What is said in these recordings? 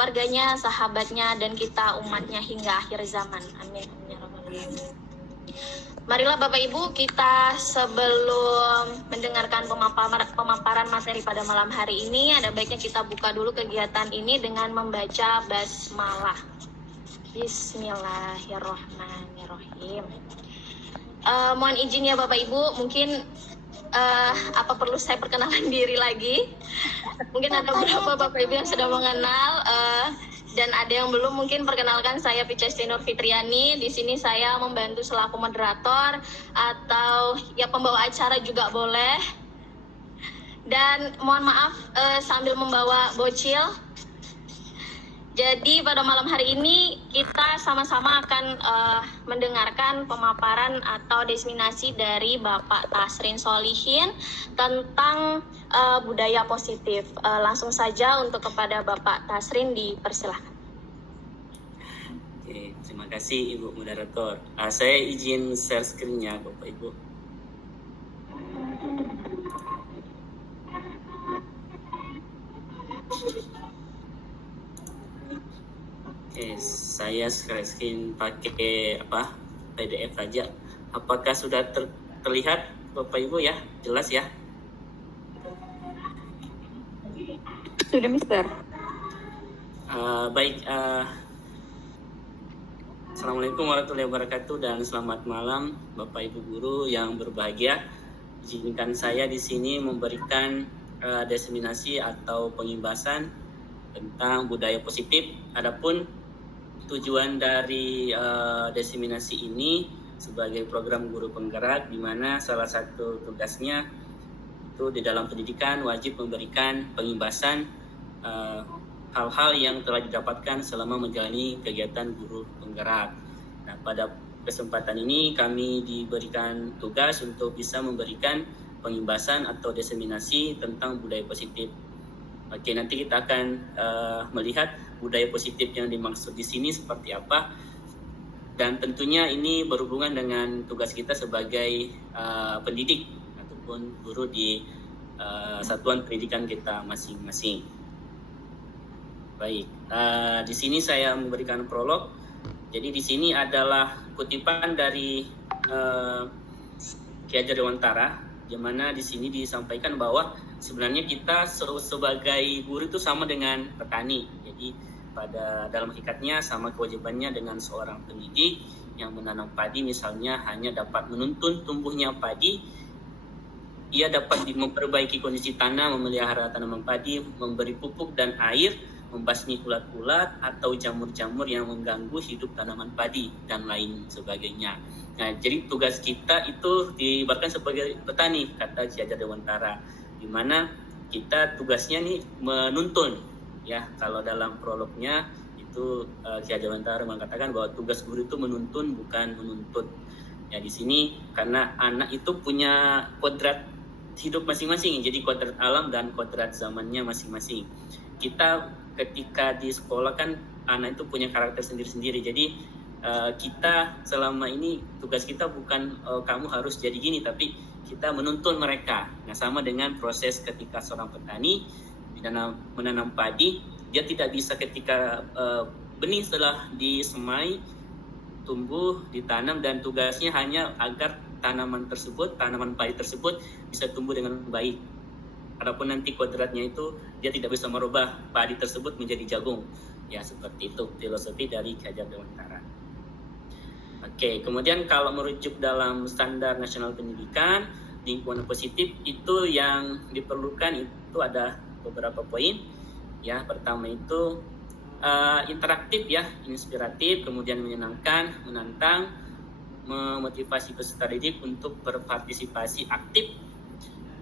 keluarganya, sahabatnya, dan kita umatnya hingga akhir zaman. Amin. Ya Rabbal Alamin. Marilah Bapak Ibu, kita sebelum mendengarkan pemaparan materi pada malam hari ini, ada baiknya kita buka dulu kegiatan ini dengan membaca basmalah. Bismillahirrahmanirrahim. Mohon izin ya Bapak Ibu, mungkin apa perlu saya perkenalan diri lagi? Mungkin ada beberapa Bapak Ibu yang sudah mengenal dan ada yang belum. Mungkin perkenalkan, saya Picesti Nur Fitriani. Di sini saya membantu selaku moderator atau ya pembawa acara juga boleh. Dan mohon maaf sambil membawa bocil. Jadi pada malam hari ini kita sama-sama akan mendengarkan pemaparan atau diseminasi dari Bapak Tasrin Solihin tentang budaya positif. Langsung saja untuk kepada Bapak Tasrin dipersilahkan. Oke, terima kasih Ibu Moderator. Saya izin share screen-nya Bapak Ibu. Oke, saya share screen pakai PDF aja. Apakah sudah terlihat Bapak Ibu ya? Jelas ya? Sudah, Mister. Baik. Assalamualaikum warahmatullahi wabarakatuh dan selamat malam Bapak Ibu guru yang berbahagia. Izinkan saya di sini memberikan diseminasi atau pengimbasan tentang budaya positif. Adapun tujuan dari diseminasi ini sebagai program guru penggerak, di mana salah satu tugasnya itu di dalam pendidikan wajib memberikan pengimbasan hal-hal yang telah didapatkan selama menjalani kegiatan guru penggerak. Nah, pada kesempatan ini kami diberikan tugas untuk bisa memberikan pengimbasan atau diseminasi tentang budaya positif. Oke, nanti kita akan melihat budaya positif yang dimaksud di sini seperti apa. Dan tentunya ini berhubungan dengan tugas kita sebagai pendidik ataupun guru di satuan pendidikan kita masing-masing. Baik, di sini saya memberikan prolog. Jadi di sini adalah kutipan dari Ki Hajar Dewantara, di mana di sini disampaikan bahwa sebenarnya kita sebagai guru itu sama dengan petani. Jadi dalam hakikatnya sama kewajibannya dengan seorang pendidik yang menanam padi, misalnya hanya dapat menuntun tumbuhnya padi. Ia dapat memperbaiki kondisi tanah, memelihara tanaman padi, memberi pupuk dan air, membasmi ulat-ulat atau jamur-jamur yang mengganggu hidup tanaman padi dan lain sebagainya. Nah, jadi tugas kita itu diibaratkan sebagai petani, kata Ki Hajar Dewantara, di mana kita tugasnya nih menuntun. Ya, kalau dalam prolognya itu Ki Hajar Dewantara mengatakan bahwa tugas guru itu menuntun bukan menuntut. Ya, di sini karena anak itu punya kodrat hidup masing-masing, jadi kodrat alam dan kodrat zamannya masing-masing. Kita ketika di sekolah kan anak itu punya karakter sendiri-sendiri. Jadi kita selama ini tugas kita bukan kamu harus jadi gini, tapi kita menuntun mereka. Nah, sama dengan proses ketika seorang petani menanam padi, dia tidak bisa ketika benih setelah disemai tumbuh, ditanam, dan tugasnya hanya agar tanaman padi tersebut bisa tumbuh dengan baik. Adapun nanti kodratnya itu dia tidak bisa merubah padi tersebut menjadi jagung. Ya, seperti itu filosofi dari Ki Hajar Dewantara. Oke, kemudian kalau merujuk dalam standar nasional pendidikan, lingkungan positif itu yang diperlukan itu ada beberapa poin. Ya, pertama itu interaktif ya, inspiratif, kemudian menyenangkan, menantang, memotivasi peserta didik untuk berpartisipasi aktif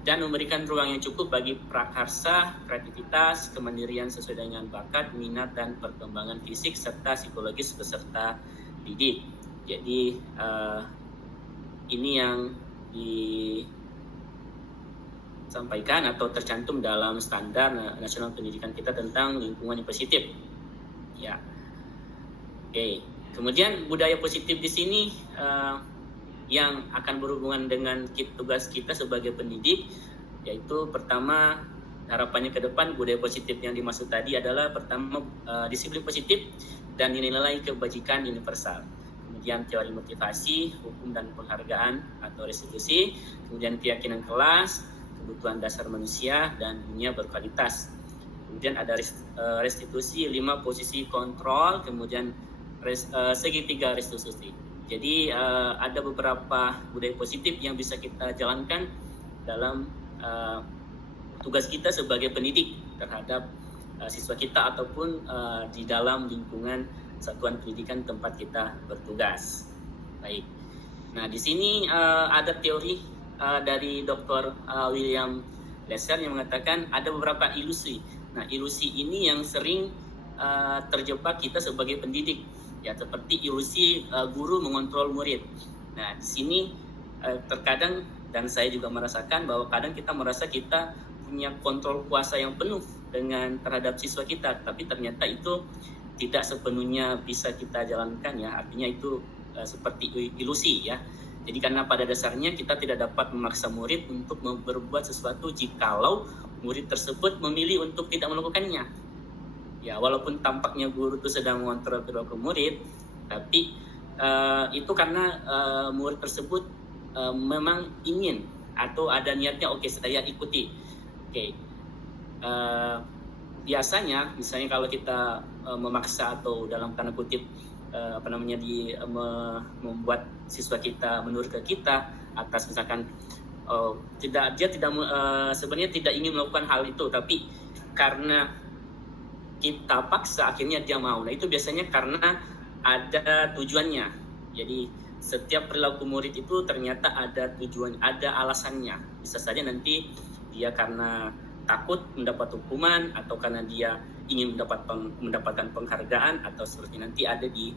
dan memberikan ruang yang cukup bagi prakarsa, kreativitas, kemandirian sesuai dengan bakat, minat, dan perkembangan fisik serta psikologis peserta didik. Jadi ini yang disampaikan atau tercantum dalam standar nasional pendidikan kita tentang lingkungan yang positif. Ya, oke. Kemudian budaya positif di sini yang akan berhubungan dengan tugas kita sebagai pendidik, yaitu pertama harapannya ke depan budaya positif yang dimaksud tadi adalah pertama disiplin positif dan nilai-nilai kebajikan universal. Kemudian teori motivasi, hukum dan penghargaan atau restitusi, kemudian keyakinan kelas, kebutuhan dasar manusia dan dunia berkualitas. Kemudian ada restitusi 5 posisi kontrol, kemudian segitiga restitusi. Jadi ada beberapa budaya positif yang bisa kita jalankan dalam tugas kita sebagai pendidik terhadap siswa kita ataupun di dalam lingkungan satuan pendidikan tempat kita bertugas. Baik. Nah, di sini ada teori dari Dr. William Lesser yang mengatakan ada beberapa ilusi. Nah, ilusi ini yang sering terjebak kita sebagai pendidik, ya, seperti ilusi guru mengontrol murid. Nah, di sini terkadang dan saya juga merasakan bahwa kadang kita merasa kita punya kontrol kuasa yang penuh terhadap siswa kita, tapi ternyata itu tidak sepenuhnya bisa kita jalankan, ya. Artinya itu seperti ilusi, ya. Jadi karena pada dasarnya kita tidak dapat memaksa murid untuk berbuat sesuatu jikalau murid tersebut memilih untuk tidak melakukannya. Ya, walaupun tampaknya guru itu sedang mengontrol perilaku murid, tapi itu karena murid tersebut memang ingin atau ada niatnya, oke, saya ikuti. Oke. Biasanya misalnya kalau kita memaksa atau dalam tanda kutip membuat siswa kita menurut ke kita atas misalkan sebenarnya tidak ingin melakukan hal itu, tapi karena kita paksa akhirnya dia mau. Nah, itu biasanya karena ada tujuannya. Jadi setiap perilaku murid itu ternyata ada tujuan, ada alasannya. Bisa saja nanti dia karena takut mendapat hukuman atau karena dia ingin mendapatkan penghargaan atau seterusnya, nanti ada di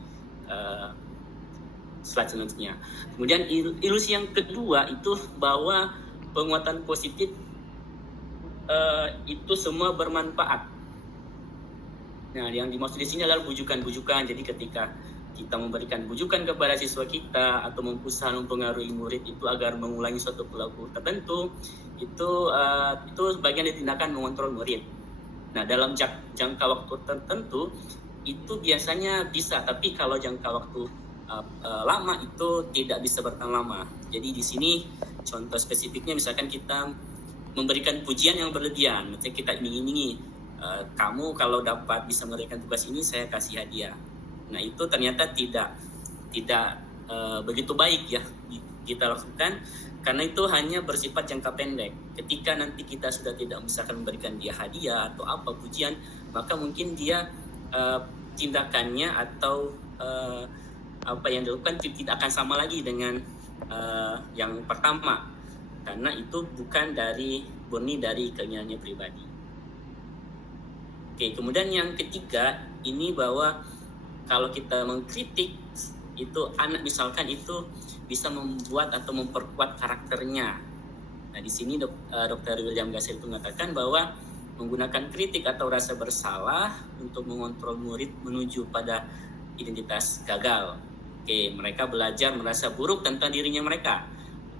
slide selanjutnya. Kemudian ilusi yang kedua itu bahwa penguatan positif itu semua bermanfaat. Nah, yang dimaksud di sini adalah bujukan-bujukan. Jadi ketika kita memberikan bujukan kepada siswa kita atau berusaha mempengaruhi murid itu agar mengulangi suatu perilaku tertentu, itu bagian dari tindakan mengontrol murid. Nah, dalam jangka waktu tertentu itu biasanya bisa, tapi kalau jangka waktu lama itu tidak bisa bertahan lama. Jadi di sini contoh spesifiknya misalkan kita memberikan pujian yang berlebihan, misalnya kita iming-imingi, kamu kalau dapat bisa mengerjakan tugas ini saya kasih hadiah. Nah, itu ternyata tidak begitu baik, ya, kita lakukan, karena itu hanya bersifat jangka pendek. Ketika nanti kita sudah tidak misalkan memberikan dia hadiah atau apa pujian, maka mungkin dia tindakannya atau apa yang dilakukan tidak akan sama lagi dengan yang pertama, karena itu bukan murni dari keinginannya pribadi. Oke, kemudian yang ketiga ini bahwa kalau kita mengkritik itu anak misalkan itu bisa membuat atau memperkuat karakternya. Nah, di sini Dr. William Gasser itu mengatakan bahwa menggunakan kritik atau rasa bersalah untuk mengontrol murid menuju pada identitas gagal. Oke, mereka belajar merasa buruk tentang dirinya mereka.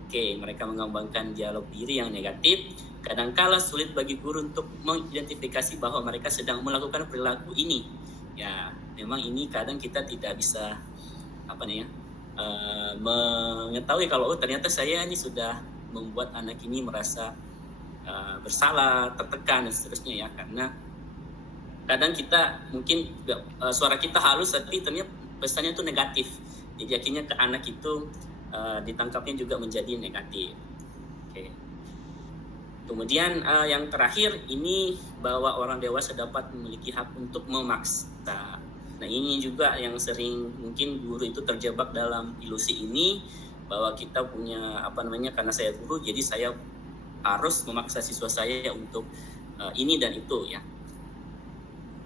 Oke, mereka mengembangkan dialog diri yang negatif. Kadangkala sulit bagi guru untuk mengidentifikasi bahwa mereka sedang melakukan perilaku ini. Ya, memang ini kadang kita tidak bisa mengetahui kalau ternyata saya ini sudah membuat anak ini merasa bersalah, tertekan dan seterusnya, ya, karena kadang kita mungkin suara kita halus tapi ternyata pesannya itu negatif. Jadi akhirnya ke anak itu ditangkapnya juga menjadi negatif. Oke. Kemudian yang terakhir ini bahwa orang dewasa dapat memiliki hak untuk memaksa. Nah, ini juga yang sering mungkin guru itu terjebak dalam ilusi ini, bahwa kita punya karena saya guru jadi saya harus memaksa siswa saya untuk ini dan itu, ya.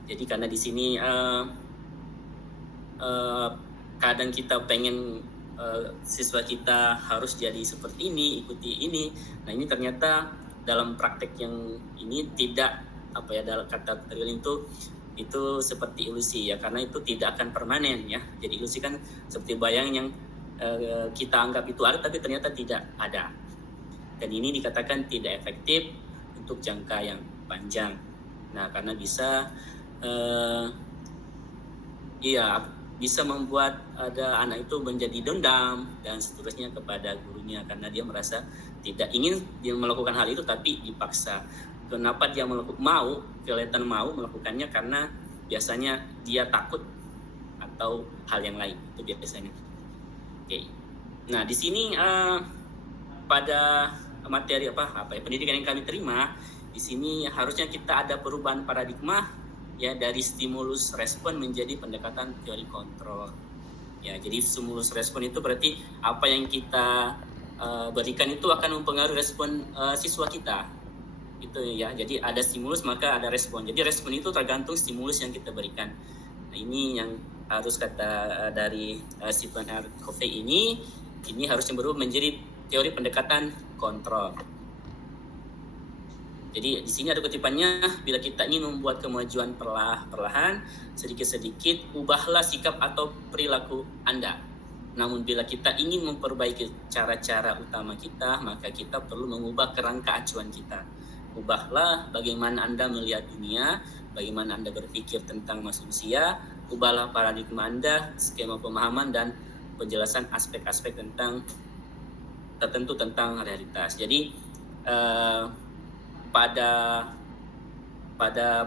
Jadi karena di sini kadang kita pengen siswa kita harus jadi seperti ini, ikuti ini. Nah, ini ternyata dalam praktek yang ini tidak dalam kata Terwilling itu seperti ilusi, ya, karena itu tidak akan permanen, ya. Jadi ilusi kan seperti bayang yang kita anggap itu ada tapi ternyata tidak ada. Dan ini dikatakan tidak efektif untuk jangka yang panjang. Nah, karena bisa bisa membuat ada anak itu menjadi dendam dan seterusnya kepada gurunya karena dia merasa tidak ingin dia melakukan hal itu tapi dipaksa. Kenapa dia kelihatan mau melakukannya karena biasanya dia takut atau hal yang lain itu biasanya. Oke. Nah, di sini pada materi pendidikan yang kami terima di sini harusnya kita ada perubahan paradigma ya dari stimulus respon menjadi pendekatan teori kontrol. Ya, jadi stimulus respon itu berarti apa yang kita berikan itu akan mempengaruhi respon siswa kita. Itu ya. Jadi ada stimulus maka ada respon. Jadi respon itu tergantung stimulus yang kita berikan. Nah, ini yang harus kata dari Stephen R. Covey ini harusnya berubah menjadi teori pendekatan kontrol. Jadi di sini ada kutipannya, bila kita ingin membuat kemajuan perlahan, sedikit-sedikit, ubahlah sikap atau perilaku Anda. Namun bila kita ingin memperbaiki cara-cara utama kita, maka kita perlu mengubah kerangka acuan kita. Ubahlah bagaimana Anda melihat dunia, bagaimana Anda berpikir tentang manusia, ubahlah paradigma Anda, skema pemahaman dan penjelasan aspek-aspek tertentu tentang realitas. Jadi pada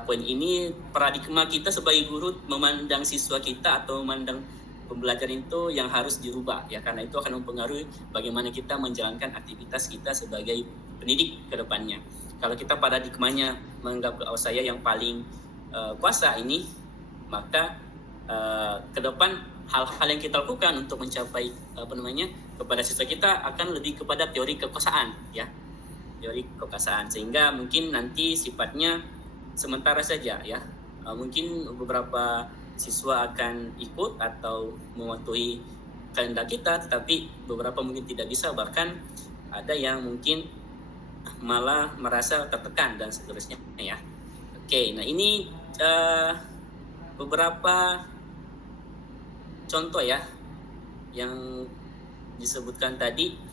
poin ini paradigma kita sebagai guru memandang siswa kita atau memandang pembelajaran itu yang harus dirubah ya, karena itu akan mempengaruhi bagaimana kita menjalankan aktivitas kita sebagai pendidik ke depannya. Kalau kita paradigmanya menganggap saya yang paling kuasa ini, maka ke depan hal-hal yang kita lakukan untuk mencapai kepada siswa kita akan lebih kepada teori kekuasaan ya. Teori kekuasaan, sehingga mungkin nanti sifatnya sementara saja ya. Mungkin beberapa siswa akan ikut atau mematuhi kehendak kita, tetapi beberapa mungkin tidak bisa, bahkan ada yang mungkin malah merasa tertekan dan seterusnya ya. Oke, nah ini beberapa contoh ya yang disebutkan tadi.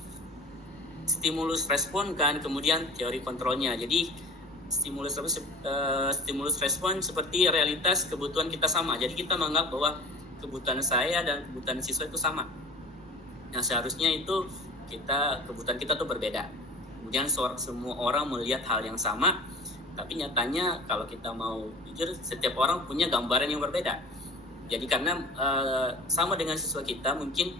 Stimulus respon kan, kemudian teori kontrolnya. Jadi stimulus respon seperti realitas kebutuhan kita sama. Jadi kita menganggap bahwa kebutuhan saya dan kebutuhan siswa itu sama. Nah, seharusnya itu kebutuhan kita tuh berbeda. Kemudian semua orang melihat hal yang sama, tapi nyatanya kalau kita mau jujur, setiap orang punya gambaran yang berbeda. Jadi karena sama dengan siswa kita, mungkin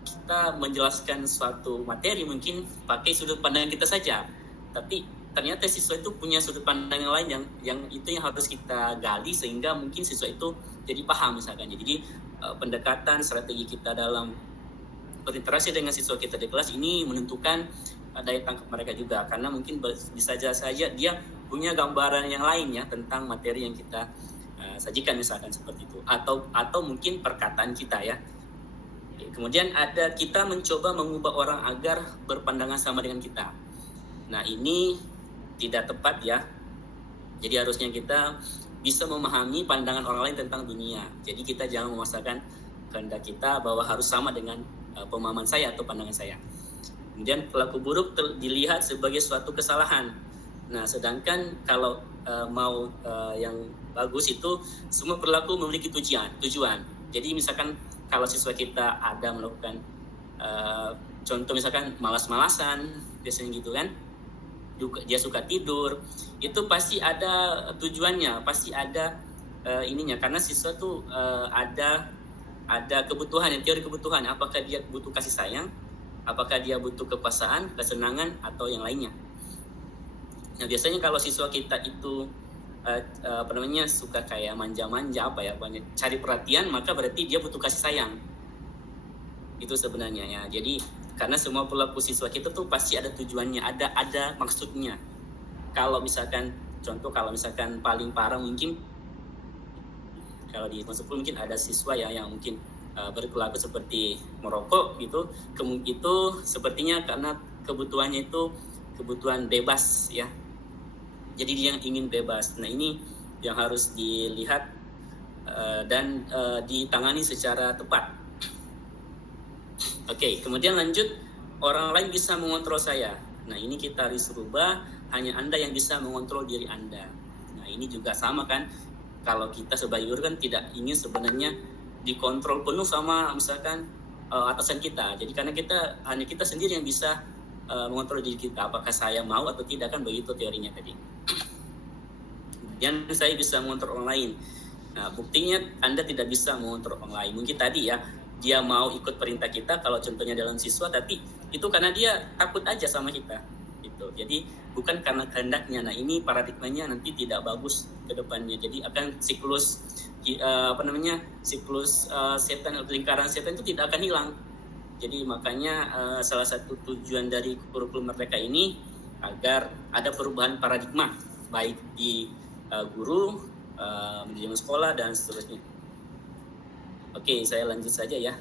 kita menjelaskan suatu materi mungkin pakai sudut pandang kita saja, tapi ternyata siswa itu punya sudut pandang yang lain yang itu yang harus kita gali sehingga mungkin siswa itu jadi paham misalkan. Jadi pendekatan strategi kita dalam berinteraksi dengan siswa kita di kelas ini menentukan daya tangkap mereka juga, karena mungkin bisa saja dia punya gambaran yang lain ya tentang materi yang kita sajikan misalkan seperti itu, atau mungkin perkataan kita ya. Kemudian ada kita mencoba mengubah orang agar berpandangan sama dengan kita. Nah, ini tidak tepat ya. Jadi harusnya kita bisa memahami pandangan orang lain tentang dunia. Jadi kita jangan memaksakan kehendak kita bahwa harus sama dengan pemahaman saya atau pandangan saya. Kemudian perilaku buruk dilihat sebagai suatu kesalahan. Nah, sedangkan kalau yang bagus itu semua perilaku memiliki tujuan. Jadi misalkan kalau siswa kita ada melakukan contoh misalkan malas-malasan, biasanya gitu kan, dia suka tidur, itu pasti ada tujuannya, pasti ada ininya, karena siswa tuh ada kebutuhan, teori kebutuhan, apakah dia butuh kasih sayang, apakah dia butuh kekuasaan, kesenangan, atau yang lainnya. Nah, biasanya kalau siswa kita itu suka kayak manja-manja banyak cari perhatian, maka berarti dia butuh kasih sayang. Itu sebenarnya ya. Jadi karena semua perilaku siswa kita tuh pasti ada tujuannya, ada maksudnya. Kalau misalkan paling parah mungkin kalau di masuk mungkin ada siswa ya yang mungkin berperilaku seperti merokok gitu. Itu sepertinya karena kebutuhannya itu kebutuhan bebas ya. Jadi dia yang ingin bebas. Nah, ini yang harus dilihat dan ditangani secara tepat. Oke, kemudian lanjut, orang lain bisa mengontrol saya. Nah, ini kita harus rubah. hanya Anda yang bisa mengontrol diri Anda. Nah ini juga sama kan, kalau kita sebagai guru kan tidak ingin sebenarnya dikontrol penuh sama misalkan atasan kita. Jadi karena hanya kita sendiri yang bisa mengontrol diri kita, apakah saya mau atau tidak, kan begitu teorinya tadi. Dan saya bisa mengontrol orang lain. Nah, buktinya Anda tidak bisa mengontrol orang lain. Mungkin tadi ya, dia mau ikut perintah kita kalau contohnya dalam siswa, tapi itu karena dia takut aja sama kita. Gitu. Jadi bukan karena kehendaknya. Nah, ini paradigmanya nanti tidak bagus ke depannya. Jadi akan siklus setan, lingkaran setan itu tidak akan hilang. Jadi makanya salah satu tujuan dari kurikulum Merdeka ini agar ada perubahan paradigma baik di guru, manajemen sekolah dan seterusnya. Oke, saya lanjut saja ya.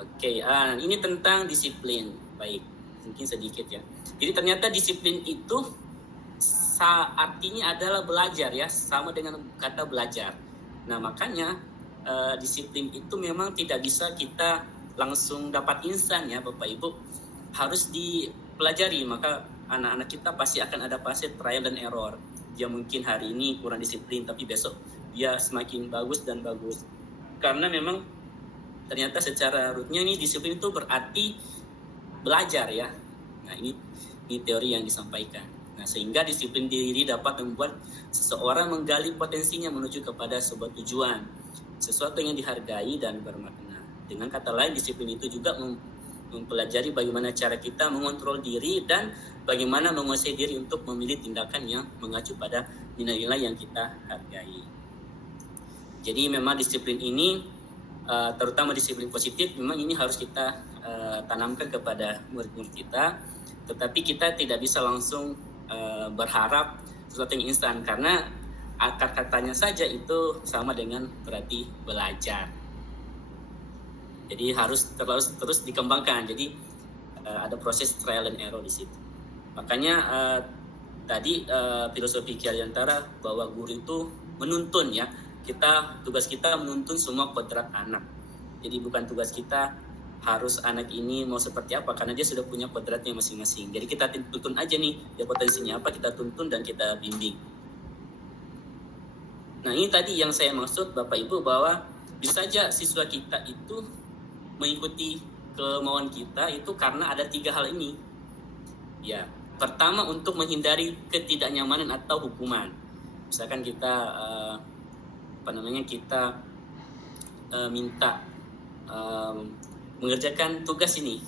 Oke, ini tentang disiplin. Baik, mungkin sedikit ya. Jadi ternyata disiplin itu artinya adalah belajar ya, sama dengan kata belajar. Nah makanya disiplin itu memang tidak bisa kita langsung dapat instan ya Bapak Ibu, harus dipelajari. Maka anak-anak kita pasti akan ada fase trial dan error. Dia mungkin hari ini kurang disiplin, tapi besok dia semakin bagus dan bagus. Karena memang ternyata secara rootnya ini disiplin itu berarti belajar ya. Nah ini teori yang disampaikan. Nah sehingga disiplin diri dapat membuat seseorang menggali potensinya menuju kepada sebuah tujuan, sesuatu yang dihargai dan bermakna. Dengan kata lain, disiplin itu juga mempelajari bagaimana cara kita mengontrol diri dan bagaimana menguasai diri untuk memilih tindakan yang mengacu pada nilai-nilai yang kita hargai. Jadi memang disiplin ini, terutama disiplin positif, memang ini harus kita tanamkan kepada murid-murid kita. Tetapi kita tidak bisa langsung berharap sesuatu yang instan, karena akar katanya saja itu sama dengan berarti belajar. Jadi harus terus dikembangkan. Jadi ada proses trial and error di situ. Makanya tadi filosofi Ki Haryantra bahwa guru itu menuntun ya. Tugas kita menuntun semua kodrat anak. Jadi bukan tugas kita harus anak ini mau seperti apa, karena dia sudah punya kodratnya masing-masing. Jadi kita tuntun aja nih, dia potensinya apa, kita tuntun dan kita bimbing. Nah ini tadi yang saya maksud Bapak Ibu, bahwa bisa saja siswa kita itu mengikuti kemauan kita itu karena ada 3 hal ini. Ya, pertama untuk menghindari ketidaknyamanan atau hukuman. Misalkan kita kita minta mengerjakan tugas ini,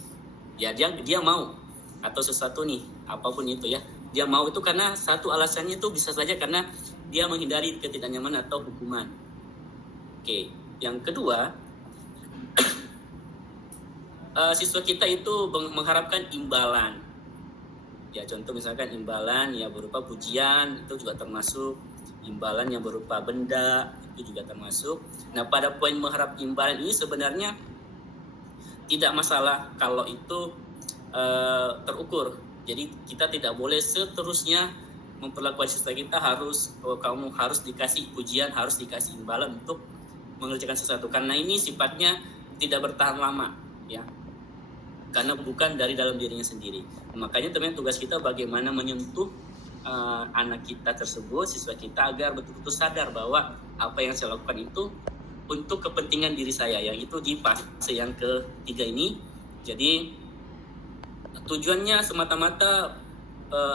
ya dia mau, atau sesuatu nih, apapun itu ya, dia mau itu karena satu alasannya itu bisa saja karena dia menghindari ketidaknyamanan atau hukuman. Oke, yang kedua, siswa kita itu mengharapkan imbalan. Ya contoh misalkan imbalan ya berupa pujian, itu juga termasuk. Imbalan yang berupa benda, itu juga termasuk. Nah pada poin mengharap imbalan ini sebenarnya tidak masalah kalau itu terukur. Jadi kita tidak boleh seterusnya memperlakukan siswa kita kamu harus dikasih pujian, harus dikasih imbalan untuk mengerjakan sesuatu, karena ini sifatnya tidak bertahan lama ya, karena bukan dari dalam dirinya sendiri. Makanya teman, tugas kita bagaimana menyentuh anak kita tersebut, siswa kita, agar betul-betul sadar bahwa apa yang saya lakukan itu untuk kepentingan diri saya, yang itu di fase yang ketiga ini. Jadi tujuannya semata-mata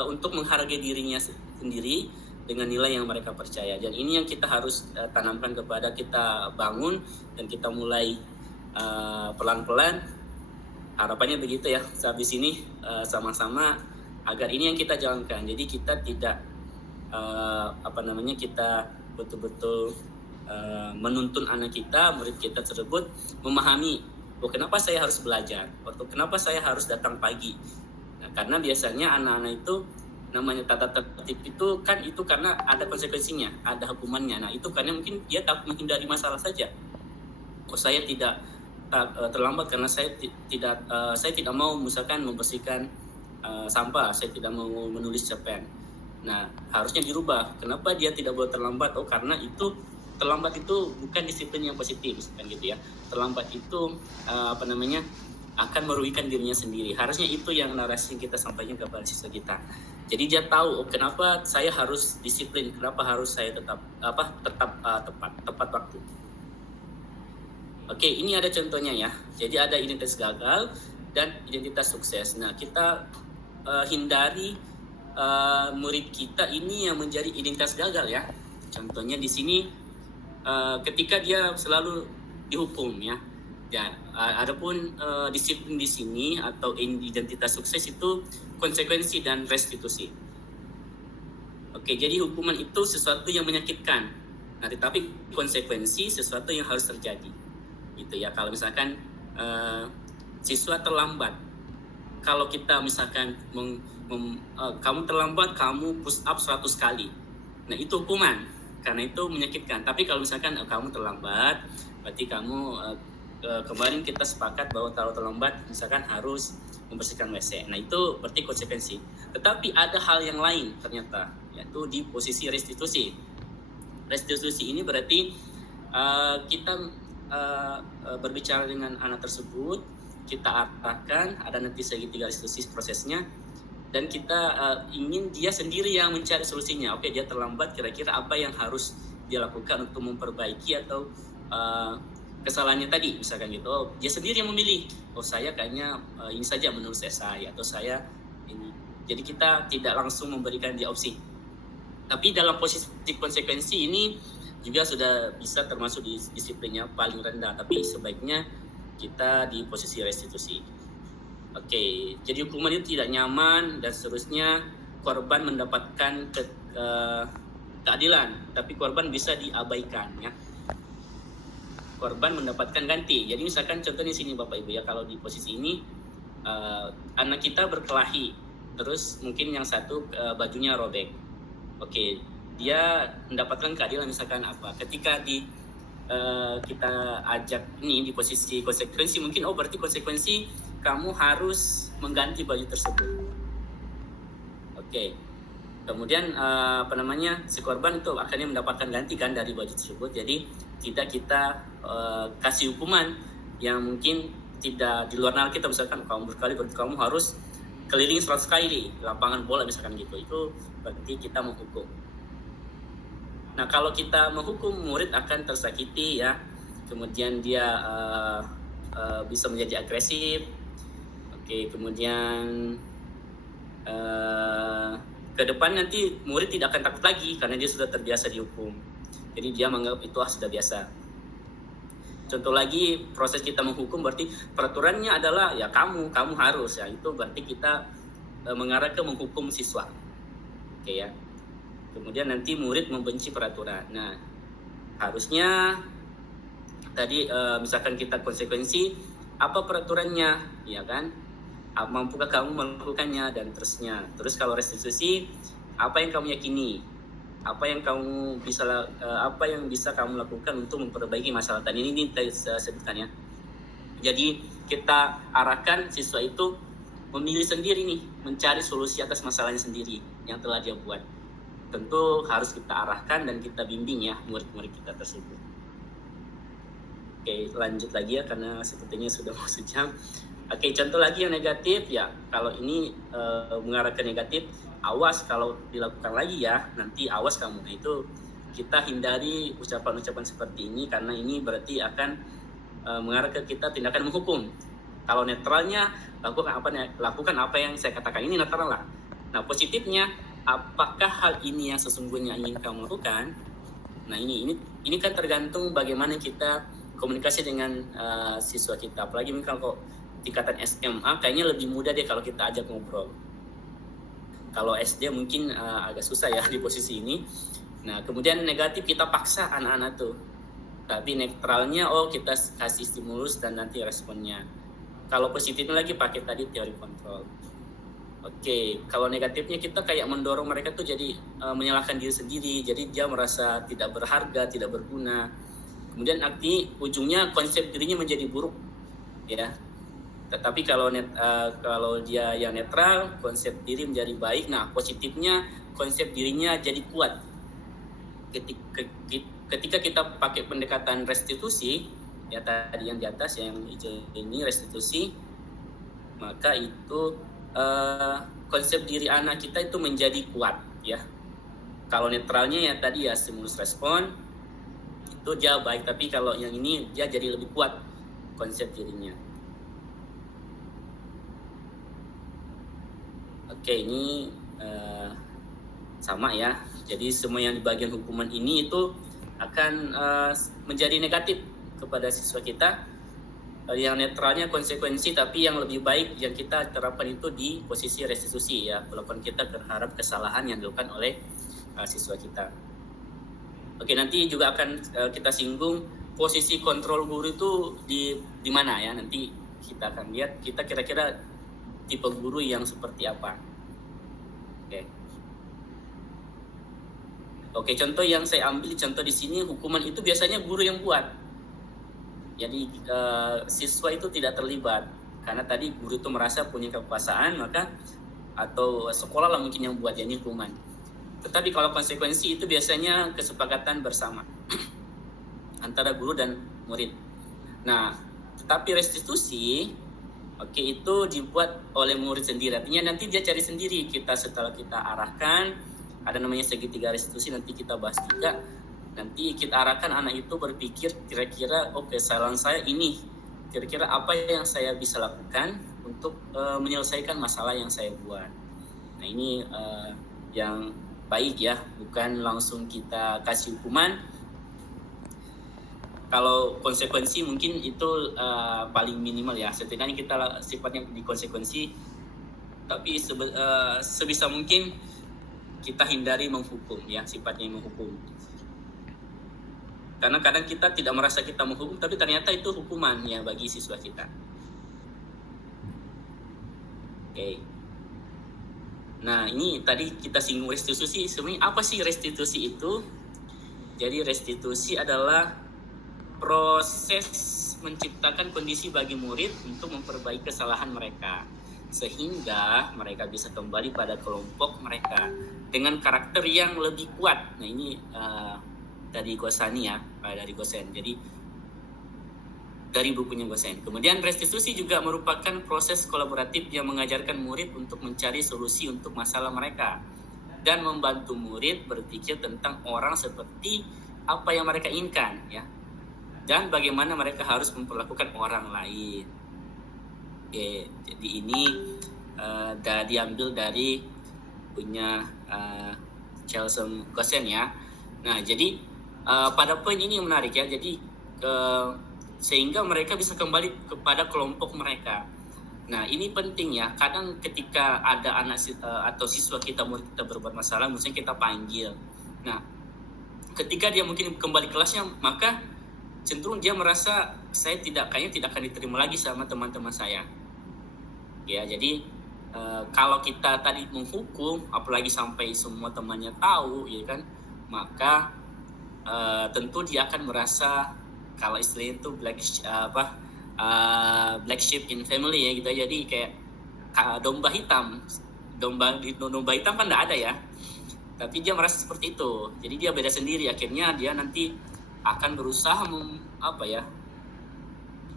untuk menghargai dirinya sendiri dengan nilai yang mereka percaya. Dan ini yang kita harus tanamkan kepada, kita bangun dan kita mulai pelan-pelan. Harapannya begitu ya, habis ini sama-sama agar ini yang kita jalankan. Jadi kita tidak kita betul-betul menuntun anak kita, murid kita tersebut memahami, kenapa saya harus belajar, atau kenapa saya harus datang pagi. Nah, karena biasanya anak-anak itu namanya tata tertib itu karena ada konsekuensinya, ada hukumannya. Nah itu karena mungkin dia tak menghindari masalah saja. Saya tidak terlambat karena saya tidak mau misalkan membersihkan sampah, saya tidak mau menulis cerpen. Nah harusnya dirubah. Kenapa dia tidak boleh terlambat? Karena itu terlambat itu bukan disiplin yang positif, kan gitu ya. Terlambat itu akan merugikan dirinya sendiri. Harusnya itu yang narasi yang kita sampaikan kepada siswa kita. Jadi dia tahu kenapa saya harus disiplin, kenapa harus saya tetap tepat waktu. Oke, ini ada contohnya ya. Jadi ada identitas gagal dan identitas sukses. Nah, kita hindari murid kita ini yang menjadi identitas gagal ya. Contohnya di sini ketika dia selalu dihukum ya. Ya, adapun disiplin di sini atau identitas sukses itu konsekuensi dan restitusi. Oke, jadi hukuman itu sesuatu yang menyakitkan. Nah, tetapi konsekuensi sesuatu yang harus terjadi. Gitu ya. Kalau misalkan siswa terlambat, kalau kita misalkan kamu terlambat, kamu push up 100 kali. Nah, itu hukuman karena itu menyakitkan. Tapi kalau misalkan kamu terlambat, berarti kamu kemarin kita sepakat bahwa kalau terlambat misalkan harus membersihkan WC. Nah, itu berarti konsekuensi. Tetapi ada hal yang lain ternyata, yaitu di posisi restitusi. Restitusi ini berarti kita berbicara dengan anak tersebut, kita arahkan, ada nanti segitiga restitusi prosesnya, dan kita ingin dia sendiri yang mencari solusinya. Oke, dia terlambat, kira-kira apa yang harus dia lakukan untuk memperbaiki atau kesalahannya tadi, misalkan gitu. Oh, dia sendiri yang memilih. Oh, saya kayaknya ini saja menurut saya, atau saya ini. Jadi kita tidak langsung memberikan dia opsi. Tapi dalam posisi konsekuensi ini juga sudah bisa termasuk di disiplinnya paling rendah. Tapi sebaiknya kita di posisi restitusi. Oke, jadi hukuman itu tidak nyaman dan seterusnya. Korban mendapatkan keadilan, tapi korban bisa diabaikan ya. Korban mendapatkan ganti. Jadi misalkan contohnya sini Bapak Ibu ya, kalau di posisi ini anak kita berkelahi, terus mungkin yang satu bajunya robek. Oke, dia mendapatkan keadilan misalkan apa? Ketika kita ajak ini di posisi konsekuensi, mungkin berarti konsekuensi kamu harus mengganti baju tersebut. Oke. Kemudian si korban itu akhirnya mendapatkan ganti kan dari baju tersebut. Jadi tidak kita kasih hukuman yang mungkin tidak di luar nalar kita, misalkan kamu berkali berarti kamu harus keliling 100 kali lapangan bola misalkan gitu. Itu berarti kita menghukum. Nah, kalau kita menghukum, murid akan tersakiti ya. Kemudian dia bisa menjadi agresif. Oke, kemudian ke depan nanti murid tidak akan takut lagi karena dia sudah terbiasa dihukum. Jadi dia menganggap itu sudah biasa. Contoh lagi, proses kita menghukum berarti peraturannya adalah ya kamu harus ya. Itu berarti kita mengarah ke menghukum siswa. Oke ya. Kemudian nanti murid membenci peraturan. Nah, harusnya tadi misalkan kita konsekuensi, apa peraturannya, ya kan? Mampukah kamu melakukannya dan terusnya. Terus kalau restitusi, apa yang kamu yakini, apa yang bisa kamu lakukan untuk memperbaiki masalah tadi. Ini saya sebutkan ya. Jadi kita arahkan siswa itu memilih sendiri nih, mencari solusi atas masalahnya sendiri yang telah dia buat. Tentu harus kita arahkan dan kita bimbing ya murid-murid kita tersebut. Oke, lanjut lagi ya karena sepertinya sudah mau sejam. Oke, contoh lagi yang negatif ya. Kalau ini mengarah ke negatif, awas kalau dilakukan lagi ya, nanti awas kamu. Nah, itu kita hindari ucapan-ucapan seperti ini karena ini berarti akan mengarah ke kita tindakan menghukum. Kalau netralnya lakukan apa yang saya katakan, ini netral lah. Nah, positifnya, apakah hal ini yang sesungguhnya ingin kamu lakukan? Nah, ini kan tergantung bagaimana kita komunikasi dengan siswa kita. Apalagi kalau tingkatan SMA kayaknya lebih mudah deh kalau kita ajak ngobrol. Kalau SD mungkin agak susah ya di posisi ini. Nah, kemudian negatif kita paksa anak-anak tuh. Tapi netralnya kita kasih stimulus dan nanti responnya. Kalau positifnya lagi pakai tadi teori kontrol. Oke, kalau negatifnya kita kayak mendorong mereka tuh jadi menyalahkan diri sendiri. Jadi dia merasa tidak berharga, tidak berguna. Kemudian ujungnya konsep dirinya menjadi buruk, ya. Tetapi kalau dia yang netral, konsep diri menjadi baik. Nah, positifnya konsep dirinya jadi kuat. Ketika kita pakai pendekatan restitusi, ya tadi yang di atas yang hijau ini restitusi, maka itu konsep diri anak kita itu menjadi kuat ya. Kalau netralnya ya tadi ya stimulus respon itu dia baik, tapi kalau yang ini dia jadi lebih kuat konsep dirinya. Oke, ini sama ya. Jadi semua yang di bagian hukuman ini itu akan menjadi negatif kepada siswa kita. Yang netralnya konsekuensi, tapi yang lebih baik yang kita terapkan itu di posisi restitusi ya, walaupun kita berharap kesalahan yang dilakukan oleh siswa kita. Oke, nanti juga akan kita singgung posisi kontrol guru itu di mana ya. Nanti kita akan lihat kita kira-kira tipe guru yang seperti apa. Oke, contoh yang saya ambil contoh di sini, hukuman itu biasanya guru yang buat. Jadi siswa itu tidak terlibat karena tadi guru itu merasa punya kekuasaan, maka atau sekolah lah mungkin yang buat jadi hukuman. Tetapi kalau konsekuensi itu biasanya kesepakatan bersama antara guru dan murid. Nah, tetapi restitusi itu dibuat oleh murid sendiri. Artinya nanti dia cari sendiri. Setelah kita arahkan, ada namanya segitiga restitusi, nanti kita bahas juga. Nanti kita arahkan anak itu berpikir kira-kira kesalahan saya ini, kira-kira apa yang saya bisa lakukan untuk menyelesaikan masalah yang saya buat. Nah, ini yang baik ya, bukan langsung kita kasih hukuman. Kalau konsekuensi mungkin itu paling minimal ya, setidaknya kita sifatnya di konsekuensi, tapi sebisa mungkin kita hindari menghukum ya, sifatnya menghukum. Karena kadang kita tidak merasa kita menghukum, tapi ternyata itu hukuman ya bagi siswa kita. Oke. Nah, ini tadi kita singgung restitusi. Sebenarnya apa sih restitusi itu? Jadi restitusi adalah proses menciptakan kondisi bagi murid untuk memperbaiki kesalahan mereka, sehingga mereka bisa kembali pada kelompok mereka dengan karakter yang lebih kuat. Nah, ini dari Gosani ya, dari Gosen. Jadi dari bukunya Gosen. Kemudian restitusi juga merupakan proses kolaboratif yang mengajarkan murid untuk mencari solusi untuk masalah mereka dan membantu murid berpikir tentang orang seperti apa yang mereka inginkan ya, dan bagaimana mereka harus memperlakukan orang lain. Oke, jadi ini diambil dari punya Charles Gosen ya. Nah, jadi pada poin ini yang menarik ya. Jadi sehingga mereka bisa kembali kepada kelompok mereka. Nah, ini penting ya. Kadang ketika ada anak atau siswa kita, murid kita berbuat masalah, misalnya kita panggil. Nah, ketika dia mungkin kembali kelasnya, maka cenderung dia merasa kayaknya tidak akan diterima lagi sama teman-teman saya. Ya, jadi kalau kita tadi menghukum, apalagi sampai semua temannya tahu, ya kan, maka tentu dia akan merasa, kalau istilahnya itu black sheep in family ya gitu. Jadi kayak domba hitam. Domba hitam kan enggak ada ya. Tapi dia merasa seperti itu. Jadi dia beda sendiri. Akhirnya dia nanti akan berusaha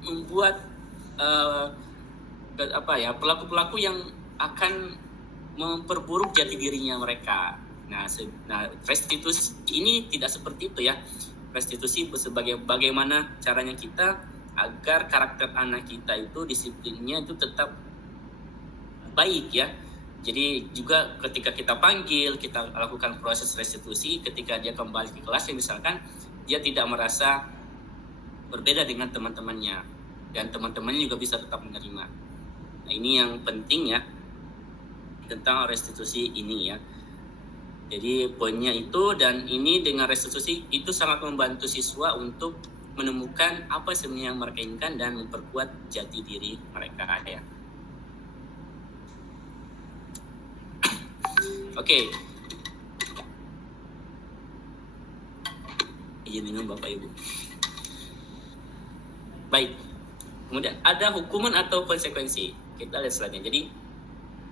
membuat pelaku-pelaku yang akan memperburuk jati dirinya mereka. Nah, restitusi ini tidak seperti itu ya. Restitusi sebagai bagaimana caranya kita agar karakter anak kita itu disiplinnya itu tetap baik ya. Jadi juga ketika kita panggil, kita lakukan proses restitusi, ketika dia kembali ke kelas, misalkan dia tidak merasa berbeda dengan teman-temannya, dan teman-temannya juga bisa tetap menerima. Nah, ini yang penting ya tentang restitusi ini ya. Jadi poinnya itu, dan ini dengan restitusi itu sangat membantu siswa untuk menemukan apa sebenarnya yang mereka inginkan dan memperkuat jati diri mereka ya. Oke. Izin minum Bapak Ibu. Baik. Kemudian ada hukuman atau konsekuensi. Kita lihat slide-nya. Jadi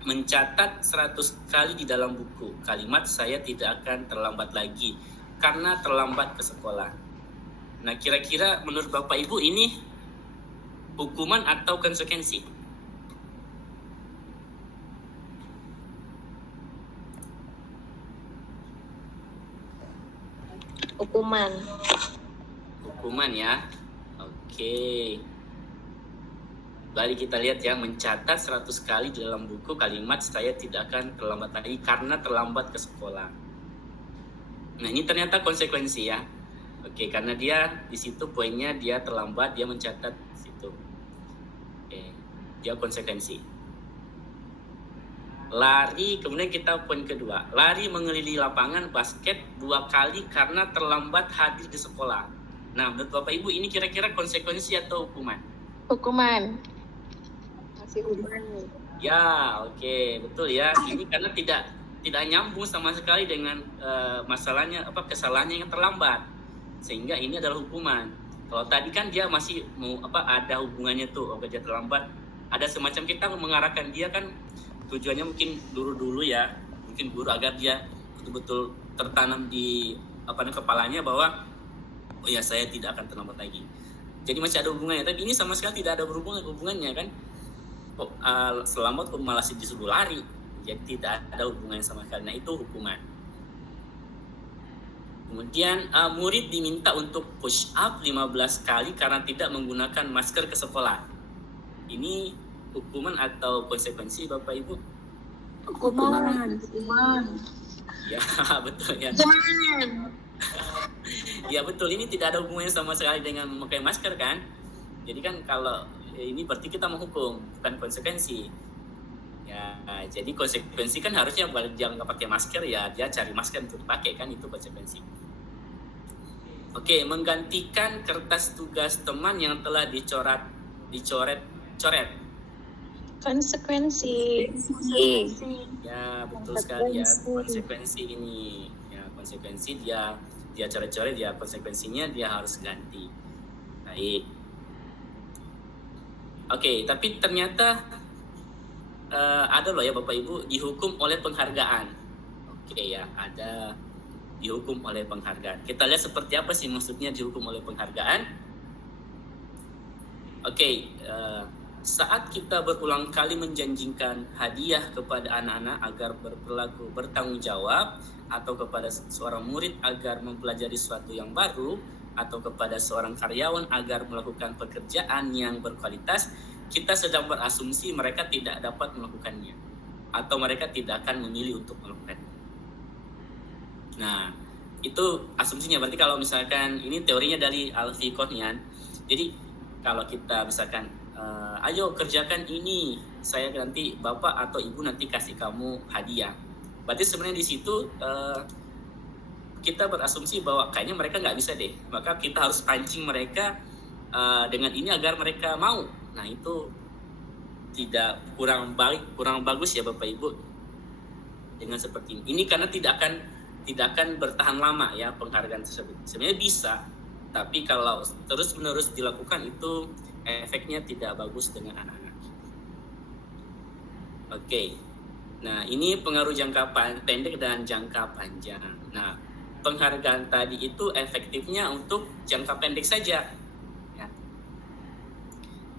mencatat 100 kali di dalam buku kalimat "saya tidak akan terlambat lagi karena terlambat ke sekolah". Nah, kira-kira menurut Bapak Ibu ini hukuman atau konsekuensi? Hukuman. Hukuman ya. Oke. Mari kita lihat ya, mencatat 100 kali di dalam buku kalimat saya tidak akan terlambat lagi karena terlambat ke sekolah. Nah, ini ternyata konsekuensi ya. Oke, karena dia di situ poinnya dia terlambat, dia mencatat di situ. Oke, dia konsekuensi. Lari, kemudian kita poin kedua. Lari mengelilingi lapangan basket 2 kali karena terlambat hadir di sekolah. Nah, menurut Bapak Ibu ini kira-kira konsekuensi atau hukuman? Hukuman. Masih hukuman. Ya, oke, betul ya. Ini karena tidak nyambung sama sekali dengan masalahnya kesalahannya yang terlambat. Sehingga ini adalah hukuman. Kalau tadi kan dia masih mau ada hubungannya tuh, dia terlambat. Ada semacam kita mengarahkan dia kan tujuannya mungkin dulu ya, mungkin guru agar dia betul-betul tertanam di kepalanya bahwa oh ya saya tidak akan terlambat lagi. Jadi masih ada hubungannya, tapi ini sama sekali tidak ada hubungannya kan. Selamat kok malah disuruh lari, jadi tidak ada hubungannya sama sekali. Nah itu hukuman. Kemudian murid diminta untuk push up 15 kali karena tidak menggunakan masker ke sekolah. Ini hukuman atau konsekuensi Bapak Ibu? Hukuman. Ya betul ya. Hukuman. Ya betul, ini tidak ada hubungannya sama sekali dengan memakai masker kan. Jadi kan kalau ini berarti kita menghukum, bukan konsekuensi. Ya, jadi konsekuensi kan harusnya kalau dia nggak pakai masker ya dia cari masker untuk dipakai kan, itu konsekuensi. Oke, menggantikan kertas tugas teman yang telah dicoret. Konsekuensi. Ya betul sekali ya, konsekuensi ini. Ya konsekuensi dia coret-coret, ya konsekuensinya dia harus ganti. Baik. Oke, tapi ternyata ada loh ya Bapak Ibu dihukum oleh penghargaan. Oke ya, ada dihukum oleh penghargaan. Kita lihat seperti apa sih maksudnya dihukum oleh penghargaan. Oke, saat kita berulang kali menjanjikan hadiah kepada anak-anak agar berperilaku bertanggung jawab, atau kepada seorang murid agar mempelajari sesuatu yang baru, atau kepada seorang karyawan agar melakukan pekerjaan yang berkualitas, kita sedang berasumsi mereka tidak dapat melakukannya atau mereka tidak akan memilih untuk melakukannya. Nah, itu asumsinya. Berarti kalau misalkan ini teorinya dari Alfie Kohnian. Jadi kalau kita misalkan ayo kerjakan ini, saya nanti bapak atau ibu nanti kasih kamu hadiah. Berarti sebenarnya di situ kita berasumsi bahwa kayaknya mereka nggak bisa deh, maka kita harus pancing mereka dengan ini agar mereka mau. Nah itu kurang bagus ya Bapak Ibu dengan seperti ini. Ini karena tidak akan bertahan lama ya penghargaan tersebut. Sebenarnya bisa, tapi kalau terus-menerus dilakukan itu efeknya tidak bagus dengan anak-anak. Oke. Nah, ini pengaruh jangka pendek dan jangka panjang. Nah, penghargaan tadi itu efektifnya untuk jangka pendek saja. Ya.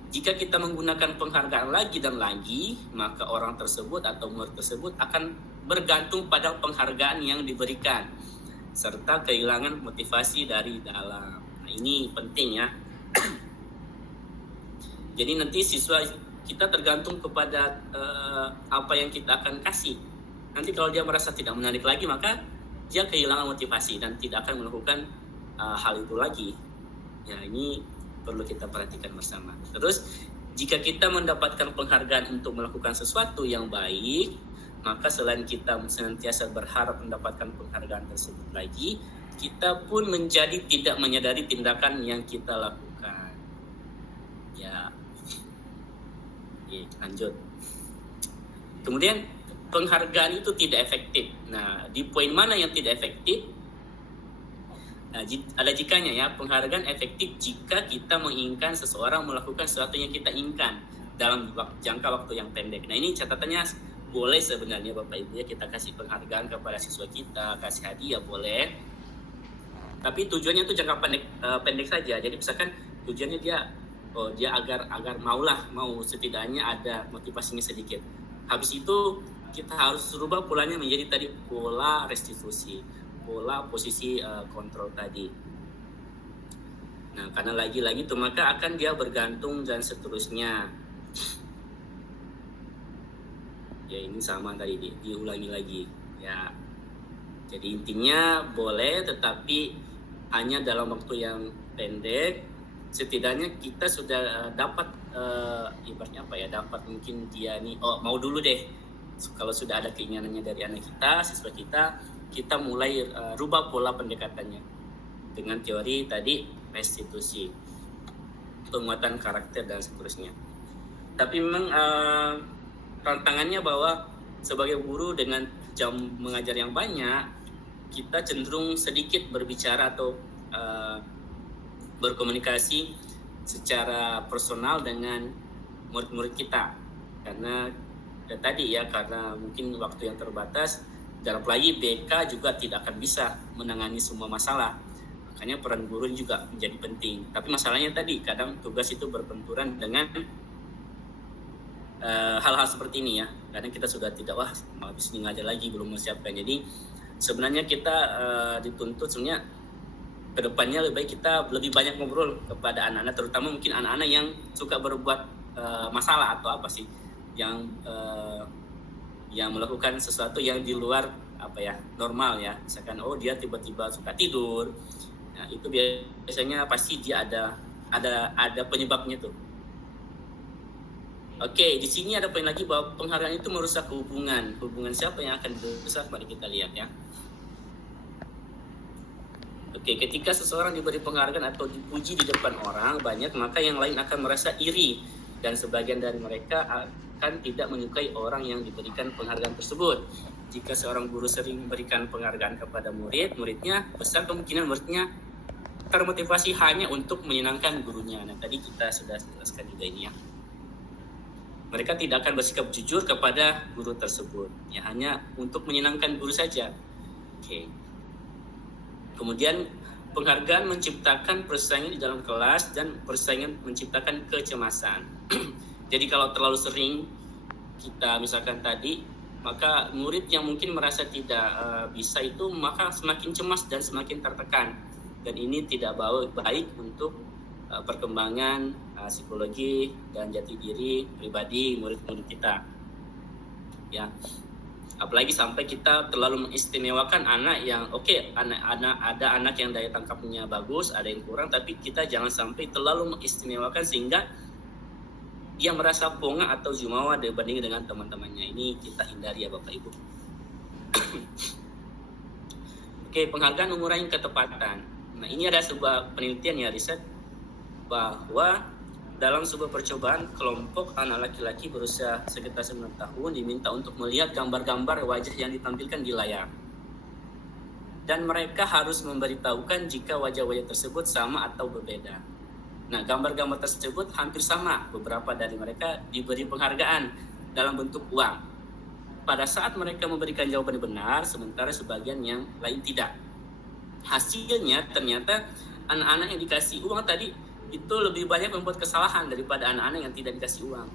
Jika kita menggunakan penghargaan lagi dan lagi, maka orang tersebut atau murid tersebut akan bergantung pada penghargaan yang diberikan, serta kehilangan motivasi dari dalam. Nah, ini penting ya. Jadi nanti siswa kita tergantung kepada apa yang kita akan kasih. Nanti kalau dia merasa tidak menarik lagi, maka dia kehilangan motivasi dan tidak akan melakukan hal itu lagi. Ya, ini perlu kita perhatikan bersama. Terus, jika kita mendapatkan penghargaan untuk melakukan sesuatu yang baik, maka selain kita senantiasa berharap mendapatkan penghargaan tersebut lagi, kita pun menjadi tidak menyadari tindakan yang kita lakukan. Ya. Oke, lanjut. Kemudian penghargaan itu tidak efektif. Nah, di poin mana yang tidak efektif? Nah, ada jikanya ya. Penghargaan efektif jika kita menginginkan seseorang melakukan sesuatu yang kita inginkan dalam jangka waktu yang pendek. Nah, ini catatannya boleh sebenarnya Bapak Ibu ya, kita kasih penghargaan kepada siswa kita, kasih hadiah boleh. Tapi tujuannya itu jangka pendek saja. Jadi misalkan tujuannya dia agar mau setidaknya ada motivasinya sedikit. Habis itu kita harus rubah polanya menjadi tadi pola restitusi. pola posisi kontrol tadi. Nah, karena lagi-lagi itu maka akan dia bergantung dan seterusnya. Ya, ini sama tadi diulangi lagi. Ya, jadi intinya boleh, tetapi hanya dalam waktu yang pendek. Setidaknya kita sudah dapat ibaratnya apa ya, dapat mungkin dia nih, oh mau dulu deh. Kalau sudah ada keinginannya dari anak kita, siswa kita mulai rubah pola pendekatannya dengan teori tadi restitusi, penguatan karakter dan seterusnya. Tapi memang tantangannya bahwa sebagai guru dengan jam mengajar yang banyak, kita cenderung sedikit berbicara atau berkomunikasi secara personal dengan murid-murid kita, karena tadi ya, karena mungkin waktu yang terbatas, dan apalagi BK juga tidak akan bisa menangani semua masalah, makanya peran guru juga menjadi penting. Tapi masalahnya tadi kadang tugas itu berbenturan dengan hal-hal seperti ini ya, kadang kita sudah tidak, habis ini ngajar lagi belum menyiapkan. Jadi sebenarnya kita dituntut sebenarnya kedepannya lebih baik kita lebih banyak ngobrol kepada anak-anak, terutama mungkin anak-anak yang suka berbuat masalah atau apa sih, yang melakukan sesuatu yang di luar apa ya, normal ya, misalkan dia tiba-tiba suka tidur. Nah, itu biasanya pasti dia ada penyebabnya tuh. Oke, di sini ada poin lagi bahwa penghargaan itu merusak hubungan siapa yang akan dirusak. Mari kita lihat ya. Oke, ketika seseorang diberi penghargaan atau dipuji di depan orang banyak, maka yang lain akan merasa iri, dan sebagian dari mereka akan tidak menyukai orang yang diberikan penghargaan tersebut. Jika seorang guru sering memberikan penghargaan kepada muridnya, besar kemungkinan muridnya termotivasi hanya untuk menyenangkan gurunya. Nah, tadi kita sudah jelaskan juga ini ya. Mereka tidak akan bersikap jujur kepada guru tersebut, ya hanya untuk menyenangkan guru saja. Oke. Kemudian penghargaan menciptakan persaingan di dalam kelas, dan persaingan menciptakan kecemasan. Jadi kalau terlalu sering kita misalkan tadi, maka murid yang mungkin merasa tidak bisa itu maka semakin cemas dan semakin tertekan. Dan ini tidak baik untuk perkembangan psikologi dan jati diri pribadi murid-murid kita. Ya. Apalagi sampai kita terlalu mengistimewakan anak yang ada anak yang daya tangkapnya bagus, ada yang kurang, tapi kita jangan sampai terlalu mengistimewakan sehingga dia merasa ponga atau jumawa dibanding dengan teman-temannya. Ini kita hindari ya Bapak Ibu. Oke, penghargaan mengurangi ketepatan. Nah, ini ada sebuah penelitian ya, riset, bahwa dalam sebuah percobaan, kelompok anak laki-laki berusia sekitar 9 tahun diminta untuk melihat gambar-gambar wajah yang ditampilkan di layar. Dan mereka harus memberitahukan jika wajah-wajah tersebut sama atau berbeda. Nah, gambar-gambar tersebut hampir sama. Beberapa dari mereka diberi penghargaan dalam bentuk uang pada saat mereka memberikan jawaban benar, sementara sebagian yang lain tidak. Hasilnya ternyata anak-anak yang dikasih uang tadi itu lebih banyak membuat kesalahan daripada anak-anak yang tidak dikasih uang.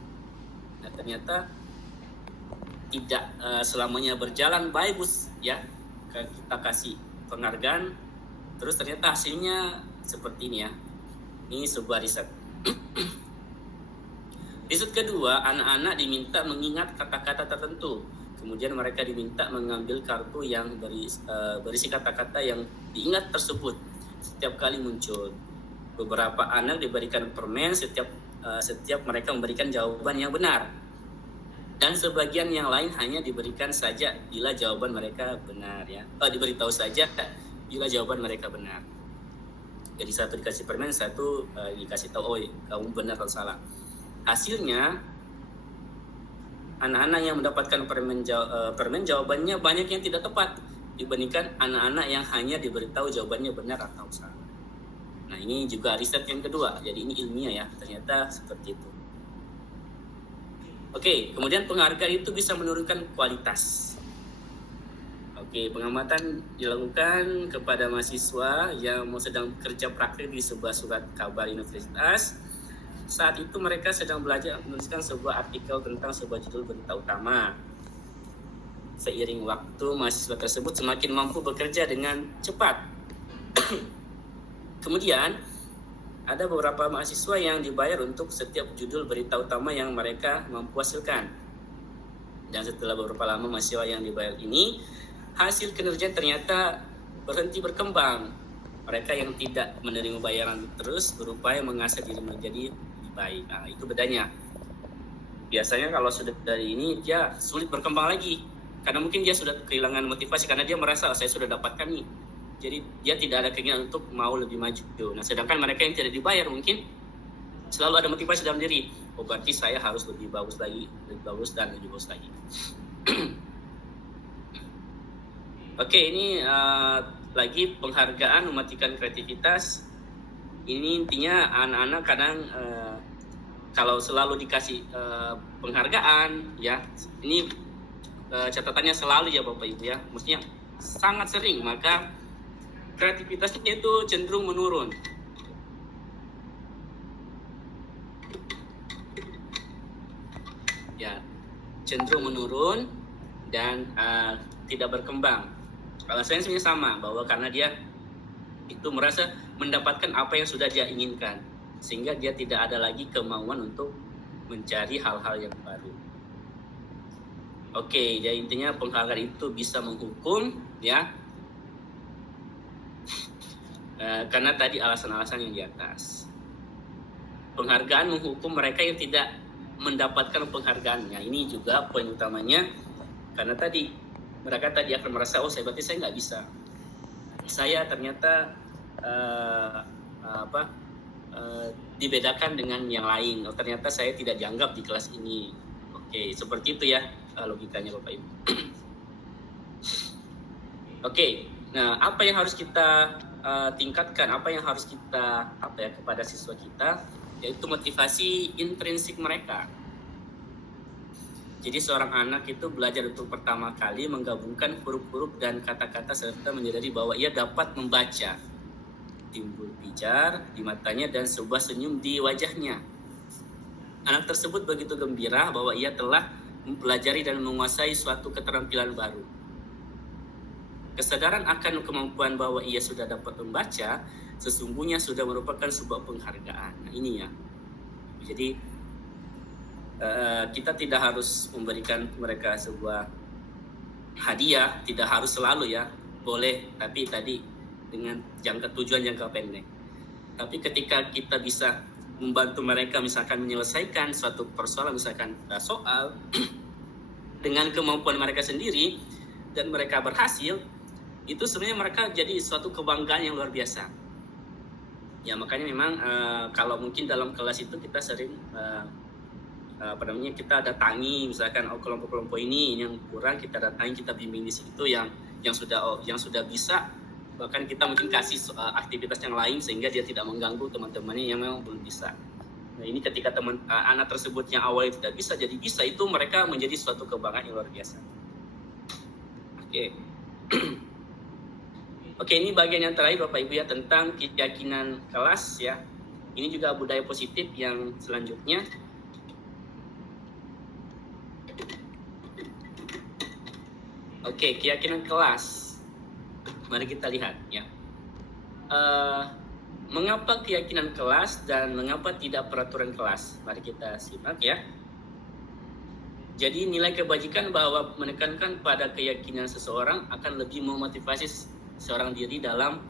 Nah, ternyata tidak selamanya berjalan bagus ya. Kita kasih penghargaan, terus ternyata hasilnya seperti ini ya. Ini sebuah riset. Riset kedua, anak-anak diminta mengingat kata-kata tertentu. Kemudian mereka diminta mengambil kartu yang berisi kata-kata yang diingat tersebut setiap kali muncul. Beberapa anak diberikan permen setiap mereka memberikan jawaban yang benar, dan sebagian yang lain hanya diberikan saja bila jawaban mereka benar ya. Diberitahu saja bila jawaban mereka benar. Jadi satu dikasih permen, satu dikasih tahu kamu benar atau salah. Hasilnya anak-anak yang mendapatkan permen jawabannya banyak yang tidak tepat dibandingkan anak-anak yang hanya diberitahu jawabannya benar atau salah. Nah, ini juga riset yang kedua, jadi ini ilmiah ya, ternyata seperti itu. Oke, kemudian penghargaan itu bisa menurunkan kualitas. Oke, pengamatan dilakukan kepada mahasiswa yang sedang kerja praktik di sebuah surat kabar universitas. Saat itu mereka sedang belajar menuliskan sebuah artikel tentang sebuah judul berita utama. seiring waktu mahasiswa tersebut semakin mampu bekerja dengan cepat. Kemudian ada beberapa mahasiswa yang dibayar untuk setiap judul berita utama yang mereka mampu hasilkan. Dan setelah beberapa lama mahasiswa yang dibayar ini, hasil kinerja ternyata berhenti berkembang. Mereka yang tidak menerima bayaran terus berupaya mengasah diri menjadi lebih baik. Nah, itu bedanya. Biasanya kalau sudah dari ini dia sulit berkembang lagi. Karena mungkin dia sudah kehilangan motivasi karena dia merasa saya sudah dapatkan nih. Jadi dia tidak ada keinginan untuk mau lebih maju. Nah, sedangkan mereka yang tidak dibayar mungkin selalu ada motivasi dalam diri. Oh, berarti saya harus lebih bagus lagi, lebih bagus dan lebih bagus lagi. Oke, ini lagi penghargaan mematikan kreativitas. Ini intinya anak-anak kadang kalau selalu dikasih penghargaan, ya, ini catatannya selalu ya Bapak Ibu ya, maksudnya sangat sering, maka kreativitasnya itu cenderung menurun. Ya, cenderung menurun dan tidak berkembang. Alasannya sebenarnya sama, bahwa karena dia itu merasa mendapatkan apa yang sudah dia inginkan, sehingga dia tidak ada lagi kemauan untuk mencari hal-hal yang baru. Oke, jadi intinya penghargaan itu bisa menghukum, ya, karena tadi alasan-alasan yang di atas. Penghargaan menghukum mereka yang tidak mendapatkan penghargaannya. Ini juga poin utamanya, karena tadi mereka tadi akan merasa, oh berarti saya nggak bisa. Saya ternyata dibedakan dengan yang lain. Oh, ternyata saya tidak dianggap di kelas ini. Oke, seperti itu ya logikanya Bapak Ibu. Oke, nah apa yang harus kita tingkatkan, apa yang harus kita kepada siswa kita, yaitu motivasi intrinsik mereka. Jadi seorang anak itu belajar untuk pertama kali menggabungkan huruf-huruf dan kata-kata serta menyadari bahwa ia dapat membaca. Timbul pijar di matanya dan sebuah senyum di wajahnya. Anak tersebut begitu gembira bahwa ia telah mempelajari dan menguasai suatu keterampilan baru. Kesadaran akan kemampuan bahwa ia sudah dapat membaca sesungguhnya sudah merupakan sebuah penghargaan. Nah, ini ya. Jadi kita tidak harus memberikan mereka sebuah hadiah, tidak harus selalu ya, boleh, tapi tadi dengan tujuan jangka pendek. Tapi ketika kita bisa membantu mereka misalkan menyelesaikan suatu persoalan, misalkan soal dengan kemampuan mereka sendiri dan mereka berhasil, itu sebenarnya mereka jadi suatu kebanggaan yang luar biasa. Ya makanya memang kalau mungkin dalam kelas itu kita sering kita datangi misalkan kelompok-kelompok ini yang kurang, kita datangi, kita bimbing di situ yang sudah bisa, bahkan kita mungkin kasih aktivitas yang lain sehingga dia tidak mengganggu teman-temannya yang memang belum bisa. Nah ini ketika anak tersebut yang awalnya tidak bisa jadi bisa, itu mereka menjadi suatu kebanggaan yang luar biasa. Oke. Oke, ini bagian yang terakhir Bapak Ibu ya, tentang keyakinan kelas ya. Ini juga budaya positif yang selanjutnya. Oke, keyakinan kelas. Mari kita lihat ya. Mengapa keyakinan kelas dan mengapa tidak peraturan kelas? Mari kita simak ya. Jadi nilai kebajikan bahwa menekankan pada keyakinan seseorang akan lebih memotivasi seorang diri dalam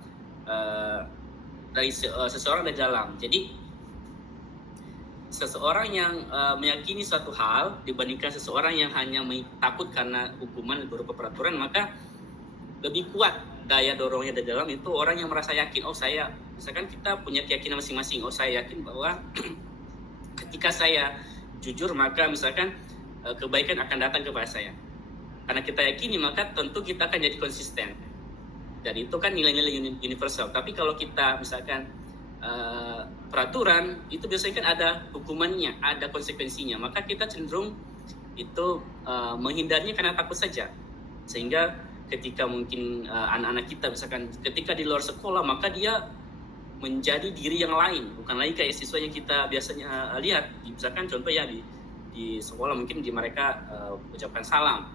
seseorang dari dalam. Jadi seseorang yang meyakini suatu hal dibandingkan seseorang yang hanya takut karena hukuman berupa peraturan, maka lebih kuat daya dorongnya dari dalam itu orang yang merasa yakin. Oh saya, misalkan kita punya keyakinan masing-masing. Oh saya yakin bahwa ketika saya jujur maka misalkan kebaikan akan datang kepada saya. Karena kita yakini maka tentu kita akan jadi konsisten. Dan itu kan nilai-nilai universal. Tapi kalau kita misalkan peraturan, itu biasanya kan ada hukumannya, ada konsekuensinya. Maka kita cenderung itu menghindarinya karena takut saja. Sehingga ketika mungkin anak-anak kita misalkan ketika di luar sekolah, maka dia menjadi diri yang lain. Bukan lagi kayak siswa yang kita biasanya lihat. Misalkan contoh ya di sekolah mungkin di mereka ucapkan salam.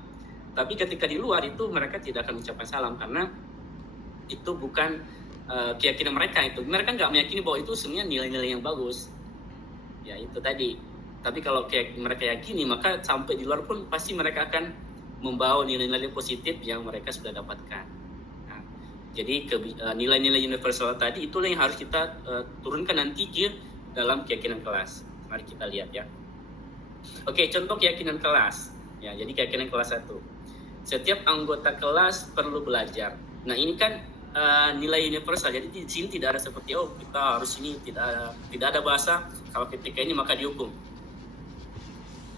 Tapi ketika di luar itu mereka tidak akan mengucapkan salam karena itu bukan keyakinan mereka itu. Mereka nggak meyakini bahwa itu sebenarnya nilai-nilai yang bagus. Ya itu tadi. Tapi kalau mereka yakini, maka sampai di luar pun pasti mereka akan membawa nilai-nilai positif yang mereka sudah dapatkan. Nah, jadi nilai-nilai universal tadi itulah yang harus kita turunkan nanti ke dalam keyakinan kelas. Mari kita lihat ya. Oke, contoh keyakinan kelas. Ya, jadi keyakinan kelas 1. Setiap anggota kelas perlu belajar. Nah, ini kan nilai universal. Jadi di sini tidak ada seperti kita harus ini, tidak ada bahasa kalau ketika ini maka dihukum.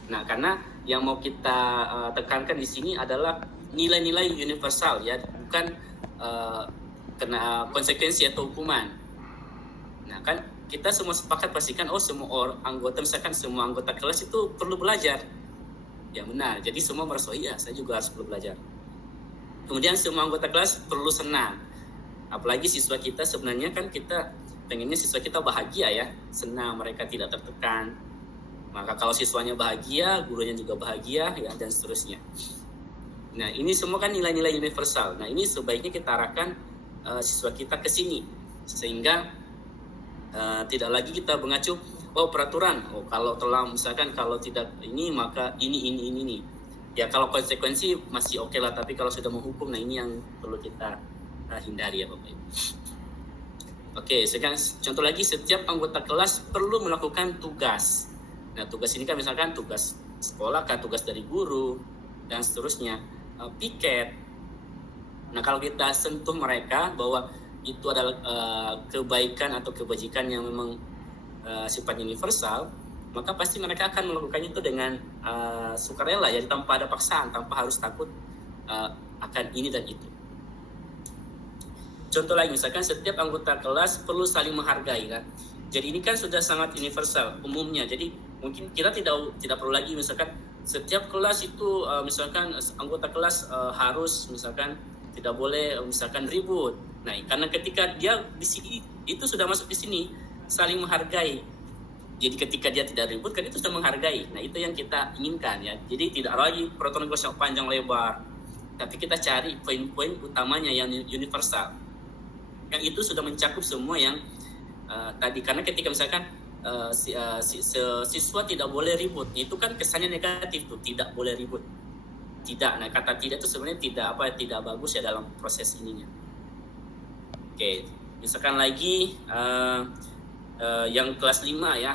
Nah, karena yang mau kita tekankan di sini adalah nilai-nilai universal ya, bukan kena konsekuensi atau hukuman. Nah, kan kita semua sepakat pastikan semua anggota, misalkan semua anggota kelas itu perlu belajar. Ya benar. Jadi semua merasa iya, saya juga harus perlu belajar. Kemudian semua anggota kelas perlu senang. Apalagi siswa kita sebenarnya kan kita pengennya siswa kita bahagia ya, senang, mereka tidak tertekan. Maka kalau siswanya bahagia, gurunya juga bahagia, ya, dan seterusnya. Nah, ini semua kan nilai-nilai universal. Nah, ini sebaiknya kita arahkan siswa kita ke sini. Sehingga tidak lagi kita mengacu, peraturan. Kalau telah, misalkan kalau tidak ini, maka ini. Ya, kalau konsekuensi masih oke lah. Tapi kalau sudah menghukum, nah ini yang perlu kita hindari ya Bapak Ibu. Oke, sekarang contoh lagi, setiap anggota kelas perlu melakukan tugas. Nah, tugas ini kan misalkan tugas sekolah, kan tugas dari guru, dan seterusnya, piket. Nah, kalau kita sentuh mereka bahwa itu adalah kebaikan atau kebajikan yang memang sifatnya universal, maka pasti mereka akan melakukan itu dengan sukarela, jadi tanpa ada paksaan, tanpa harus takut akan ini dan itu. Contoh lagi, misalkan setiap anggota kelas perlu saling menghargai kan. Jadi ini kan sudah sangat universal umumnya. Jadi mungkin kita tidak perlu lagi misalkan setiap kelas itu misalkan anggota kelas harus misalkan tidak boleh misalkan ribut. Nah, karena ketika dia di sini itu sudah masuk di sini saling menghargai. Jadi ketika dia tidak ribut kan itu sudah menghargai. Nah, itu yang kita inginkan ya. Jadi tidak lagi peraturan kelas yang panjang lebar. Tapi kita cari poin-poin utamanya yang universal. Yang itu sudah mencakup semua yang tadi, karena ketika misalkan siswa tidak boleh ribut, itu kan kesannya negatif tuh, tidak boleh ribut. Tidak, nah kata tidak itu sebenarnya tidak bagus ya dalam proses ininya. Oke, misalkan lagi yang kelas 5 ya,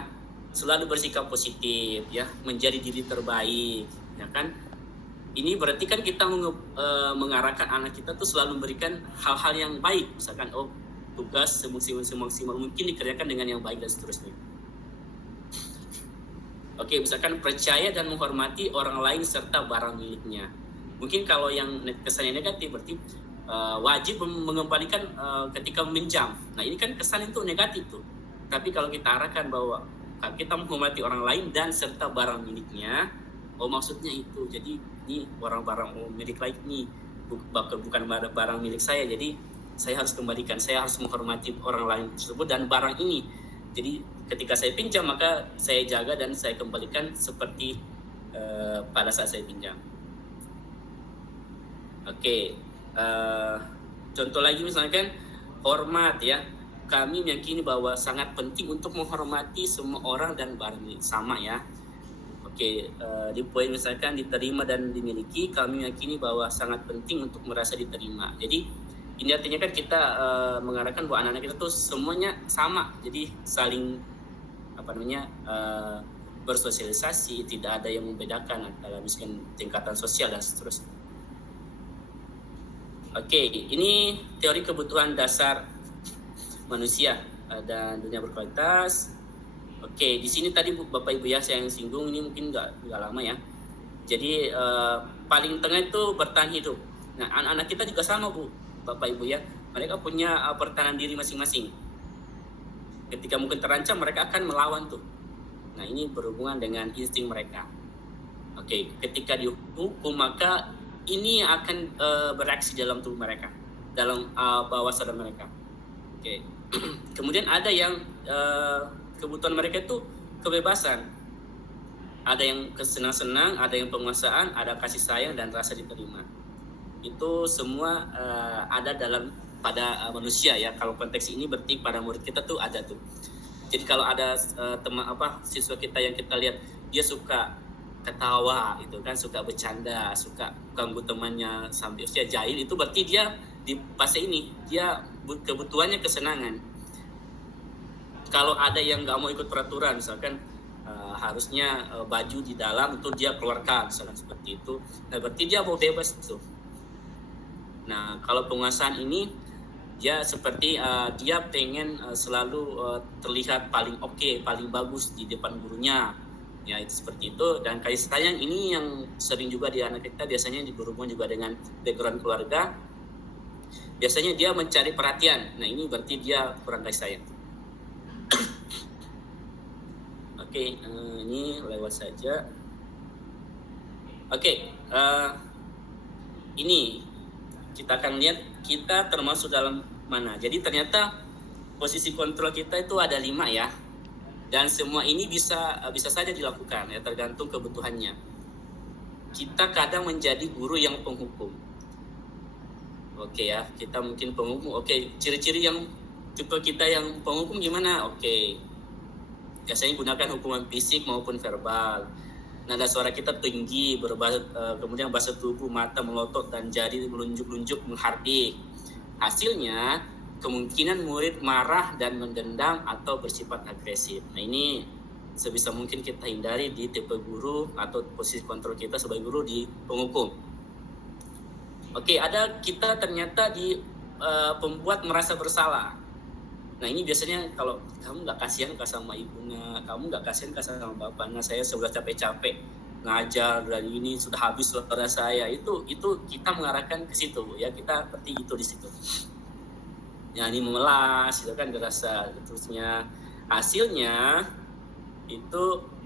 selalu bersikap positif ya, menjadi diri terbaik, ya kan? Ini berarti kan kita mengarahkan anak kita tuh selalu memberikan hal-hal yang baik, misalkan tugas semaksimal mungkin dikerjakan dengan yang baik dan seterusnya. Oke, misalkan percaya dan menghormati orang lain serta barang miliknya. Mungkin kalau yang kesannya negatif berarti wajib mengembalikan ketika meminjam. Nah, ini kan kesan itu negatif tuh. Tapi kalau kita arahkan bahwa kita menghormati orang lain dan serta barang miliknya, maksudnya itu. Jadi ini barang-barang milik lain ini bukan barang milik saya. Jadi saya harus kembalikan, saya harus menghormati orang lain tersebut dan barang ini. Jadi ketika saya pinjam maka saya jaga dan saya kembalikan seperti pada saat saya pinjam. Oke, contoh lagi misalkan hormat ya. Kami meyakini bahwa sangat penting untuk menghormati semua orang dan barang milik sama ya. Oke, di poin misalkan diterima dan dimiliki, kami meyakini bahwa sangat penting untuk merasa diterima. Jadi ini artinya kan kita mengarahkan bahwa anak-anak kita tuh semuanya sama, jadi saling bersosialisasi, tidak ada yang membedakan antara misalkan tingkatan sosial dan seterusnya. Oke, ini teori kebutuhan dasar manusia dan dunia berkualitas. Oke, di sini tadi Bapak Ibu ya saya yang singgung, ini mungkin nggak lama ya. Jadi paling tengah itu bertahan hidup. Nah, anak-anak kita juga sama Bu, Bapak Ibu ya. Mereka punya pertahanan diri masing-masing. Ketika mungkin terancam mereka akan melawan tuh. Nah, ini berhubungan dengan insting mereka. Oke, ketika dihukum maka ini akan bereaksi dalam tubuh mereka, dalam bawah sadar mereka. Oke. Kemudian ada yang kebutuhan mereka itu kebebasan. ada yang senang-senang, ada yang penguasaan, ada kasih sayang dan rasa diterima. Itu semua ada dalam pada manusia ya. Kalau konteks ini berarti pada murid kita tuh ada tuh. Jadi kalau ada siswa kita yang kita lihat dia suka ketawa itu kan, suka bercanda, suka ganggu temannya sampai usia jahil, itu berarti dia di fase ini dia kebutuhannya kesenangan. Kalau ada yang nggak mau ikut peraturan, misalkan harusnya baju di dalam itu dia keluarkan, misalkan seperti itu. Nah berarti dia mau bebas tuh. Nah kalau penguasaan ini dia seperti dia pengen selalu terlihat paling oke, paling bagus di depan gurunya. Ya itu seperti itu. Dan kasih sayang ini yang sering juga di anak kita biasanya berhubungan juga dengan background keluarga. Biasanya dia mencari perhatian. Nah ini berarti dia kurang kasih sayang. Oke, ini lewat saja. Oke, ini kita akan lihat kita termasuk dalam mana. Jadi ternyata posisi kontrol kita itu ada 5 ya. Dan semua ini bisa saja dilakukan ya, tergantung kebutuhannya. Kita kadang menjadi guru yang penghukum. Oke ya, kita mungkin penghukum. Oke, ciri-ciri yang tipe kita yang penghukum gimana? Oke. Biasanya gunakan hukuman fisik maupun verbal. Nada suara kita tinggi, kemudian bahasa tubuh, mata melotot dan jari melunjuk-lunjuk menghardik. Hasilnya kemungkinan murid marah dan mendendam atau bersifat agresif. Nah ini sebisa mungkin kita hindari di tipe guru atau posisi kontrol kita sebagai guru di penghukum. Oke, ada kita ternyata di pembuat merasa bersalah. Nah ini biasanya kalau kamu nggak kasihan sama ibunya, kamu nggak kasihan sama bapaknya, saya sudah capek-capek ngajar dari ini sudah habis saudara saya, itu kita mengarahkan ke situ ya, kita seperti itu di situ. Ya ini memelas, itu kan dirasa terusnya. Hasilnya itu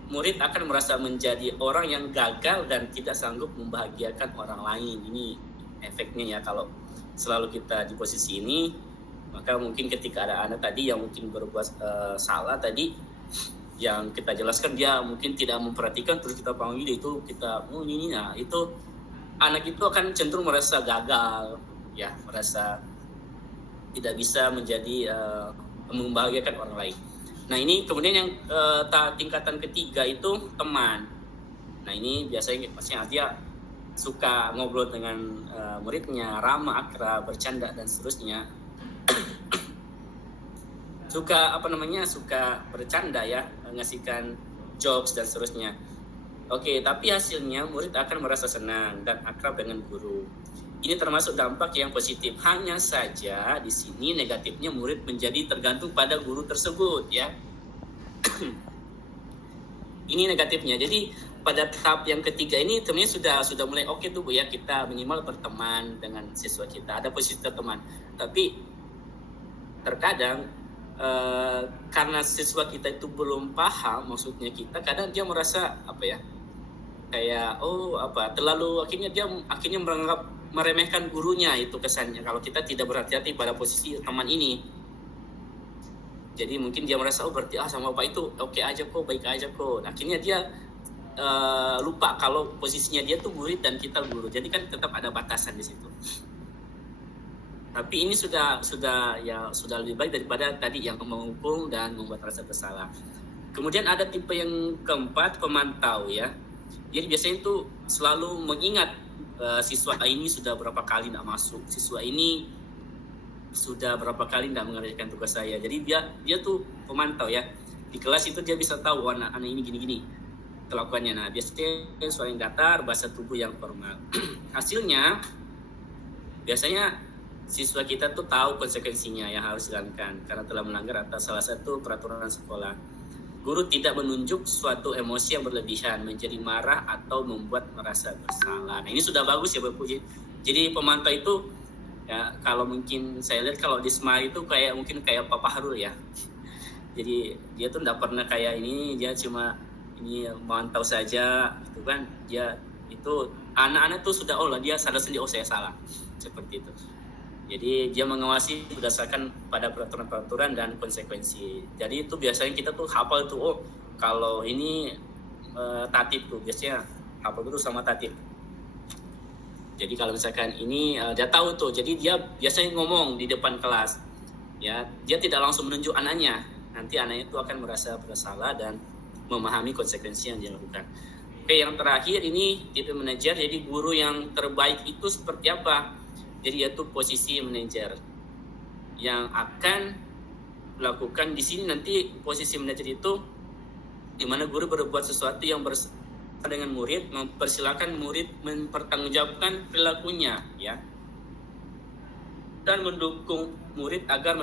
murid akan merasa menjadi orang yang gagal dan tidak sanggup membahagiakan orang lain. Ini efeknya ya kalau selalu kita di posisi ini. Maka mungkin ketika ada anak tadi yang mungkin berbuat salah tadi, yang kita jelaskan dia mungkin tidak memperhatikan, terus kita panggil itu kita nah itu anak itu akan cenderung merasa gagal ya, merasa tidak bisa menjadi membahagiakan orang lain. Nah ini kemudian yang tingkatan ketiga itu teman. Nah ini biasanya dia suka ngobrol dengan muridnya, ramah, akrab, bercanda dan seterusnya. suka bercanda ya, ngasihkan jokes dan seterusnya. Oke, tapi hasilnya murid akan merasa senang dan akrab dengan guru. Ini termasuk dampak yang positif. Hanya saja di sini negatifnya murid menjadi tergantung pada guru tersebut ya. Ini negatifnya. Jadi pada tahap yang ketiga ini sebenarnya sudah mulai oke tuh Bu ya, kita minimal berteman dengan siswa kita, ada posisi teman. Tapi terkadang karena siswa kita itu belum paham maksudnya kita, kadang dia merasa kayak terlalu akhirnya menganggap meremehkan gurunya, itu kesannya kalau kita tidak berhati-hati pada posisi teman ini. Jadi mungkin dia merasa berarti sama Pak itu oke aja kok, baik aja kok. Akhirnya dia lupa kalau posisinya dia tuh murid dan kita guru. Jadi kan tetap ada batasan di situ. Tapi ini sudah lebih baik daripada tadi yang menghukum dan membuat rasa bersalah. Kemudian ada tipe yang keempat, pemantau ya. Jadi biasanya itu selalu mengingat siswa ini sudah berapa kali tidak masuk, siswa ini sudah berapa kali tidak mengerjakan tugas saya. Jadi dia tuh pemantau ya. Di kelas itu dia bisa tahu anak ini gini-gini kelakuannya. Nah biasanya suara yang datar, bahasa tubuh yang formal. Hasilnya biasanya siswa kita tuh tahu konsekuensinya yang harus dilakukan karena telah melanggar atas salah satu peraturan sekolah. Guru tidak menunjuk suatu emosi yang berlebihan, menjadi marah atau membuat merasa bersalah. Nah ini sudah bagus ya Bapak. Jadi pemantau itu ya, kalau mungkin saya lihat kalau di SMA itu mungkin kayak Pak Fahrul ya. Jadi dia tuh tidak pernah kayak ini, dia cuma ini memantau saja, gitu kan. Dia itu anak-anak tuh sudah dia sadar sendiri saya salah, seperti itu. Jadi dia mengawasi berdasarkan pada peraturan-peraturan dan konsekuensi. Jadi itu biasanya kita tuh hafal tuh kalau ini tatib tuh, biasanya apa itu sama tatib. Jadi kalau misalkan ini dia tahu tuh, jadi dia biasanya ngomong di depan kelas, ya dia tidak langsung menunjuk anaknya, nanti anaknya itu akan merasa bersalah dan memahami konsekuensi yang dia lakukan. Oke, yang terakhir ini tipe manajer. Jadi guru yang terbaik itu seperti apa? Jadi yaitu posisi manajer yang akan melakukan di sini nanti posisi manajer itu di mana guru berbuat sesuatu yang dengan murid, mempersilahkan murid mempertanggungjawabkan perilakunya, ya, dan mendukung murid agar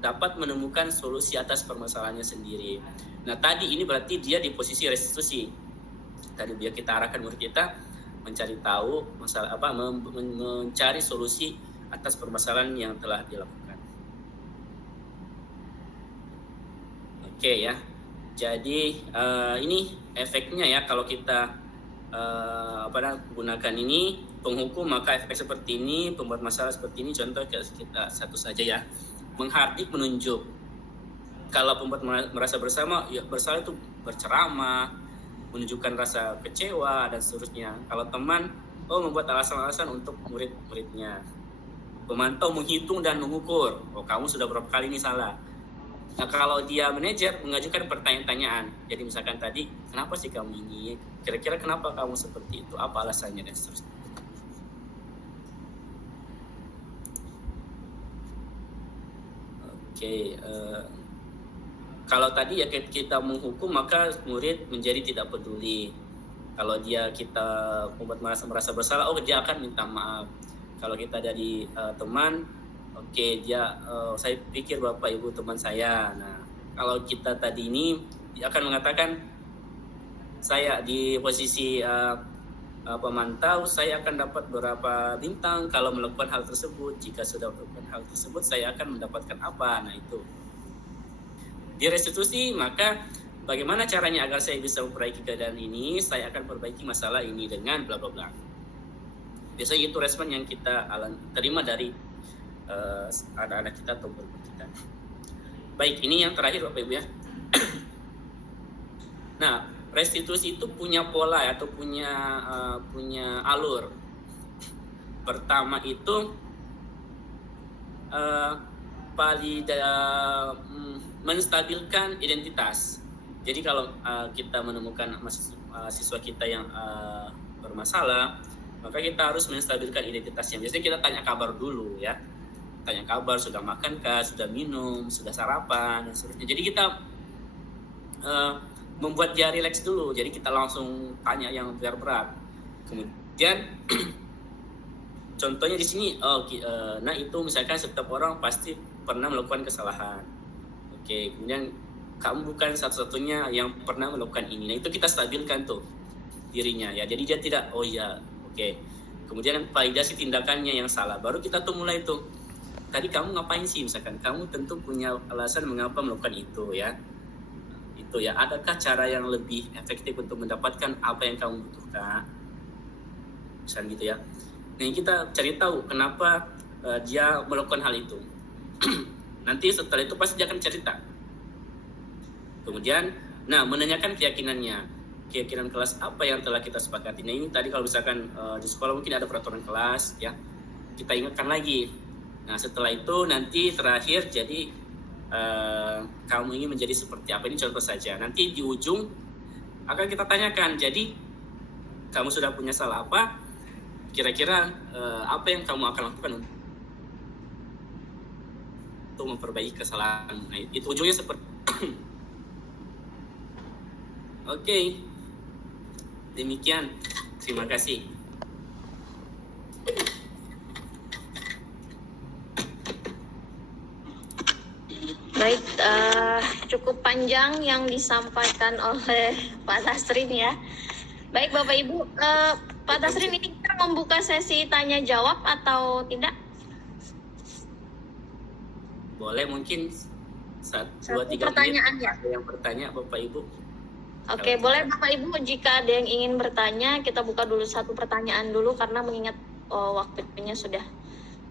dapat menemukan solusi atas permasalahannya sendiri. Nah, tadi ini berarti dia di posisi restitusi. Tadi biar kita arahkan murid kita mencari tahu masalah apa, mencari solusi atas permasalahan yang telah dilakukan. Oke ya. Jadi ini efeknya ya kalau kita gunakan ini penghukum, maka efek seperti ini, pembuat masalah seperti ini. Contoh kita satu saja ya, menghardik, menunjuk. Kalau pembuat merasa bersalah itu berceramah, menunjukkan rasa kecewa dan seterusnya. Kalau teman, membuat alasan-alasan untuk murid-muridnya. Pemantau menghitung dan mengukur, kamu sudah berapa kali ini salah. Nah, kalau dia manajer mengajukan pertanyaan-pertanyaan. Jadi misalkan tadi, kenapa sih kamu ini? Kira-kira kenapa kamu seperti itu? Apa alasannya dan seterusnya. Oke, kalau tadi ya kita menghukum, maka murid menjadi tidak peduli. Kalau kita membuat merasa bersalah, dia akan minta maaf. Kalau kita dari teman, dia saya pikir Bapak Ibu teman saya. Nah, kalau kita tadi ini dia akan mengatakan, saya di posisi pemantau, saya akan dapat berapa bintang kalau melakukan hal tersebut. Jika sudah melakukan hal tersebut, saya akan mendapatkan apa. Nah, itu di restitusi, maka bagaimana caranya agar saya bisa memperbaiki keadaan ini? Saya akan perbaiki masalah ini dengan bla bla bla. Biasanya itu respon yang kita terima dari anak-anak kita atau guru kita. Baik, ini yang terakhir Bapak Ibu ya. Nah, restitusi itu punya pola atau punya alur. Pertama itu menstabilkan identitas. Jadi kalau kita menemukan siswa kita yang bermasalah, maka kita harus menstabilkan identitasnya. Biasanya kita tanya kabar dulu ya. Tanya kabar, sudah makankah, sudah minum, sudah sarapan, dan seterusnya. Jadi kita membuat dia rileks dulu. Jadi kita langsung tanya yang berat. Kemudian contohnya di sini, nah itu misalkan setiap orang pasti pernah melakukan kesalahan. Oke, kemudian kamu bukan satu-satunya yang pernah melakukan ini. Nah itu kita stabilkan tuh dirinya ya. Jadi dia tidak, Kemudian validasi tindakannya yang salah. Baru kita tuh mulai tuh. Tadi kamu ngapain sih misalkan? Kamu tentu punya alasan mengapa melakukan itu ya. Itu ya. Adakah cara yang lebih efektif untuk mendapatkan apa yang kamu butuhkan? Misalnya gitu ya. Nah kita cari tahu kenapa dia melakukan hal itu. Nanti setelah itu pasti dia akan cerita. Kemudian, menanyakan keyakinan kelas apa yang telah kita sepakati. Nah ini tadi kalau misalkan di sekolah mungkin ada peraturan kelas ya, kita ingatkan lagi. Nah setelah itu nanti terakhir jadi kamu ingin menjadi seperti apa, ini contoh saja. Nanti di ujung akan kita tanyakan, jadi kamu sudah punya salah apa, kira-kira apa yang kamu akan lakukan untuk memperbaiki kesalahan. Nah itu ujungnya seperti Oke. Demikian, terima kasih. Baik, cukup panjang yang disampaikan oleh Pak Tasrin ya. Baik Bapak Ibu, Pak Tasrin ini kita membuka sesi tanya jawab atau tidak? Boleh mungkin 2-3 pertanyaan menit ya. ada yang bertanya Bapak Ibu. Oke, boleh Bapak Ibu, jika ada yang ingin bertanya, kita buka dulu satu pertanyaan dulu karena mengingat waktunya sudah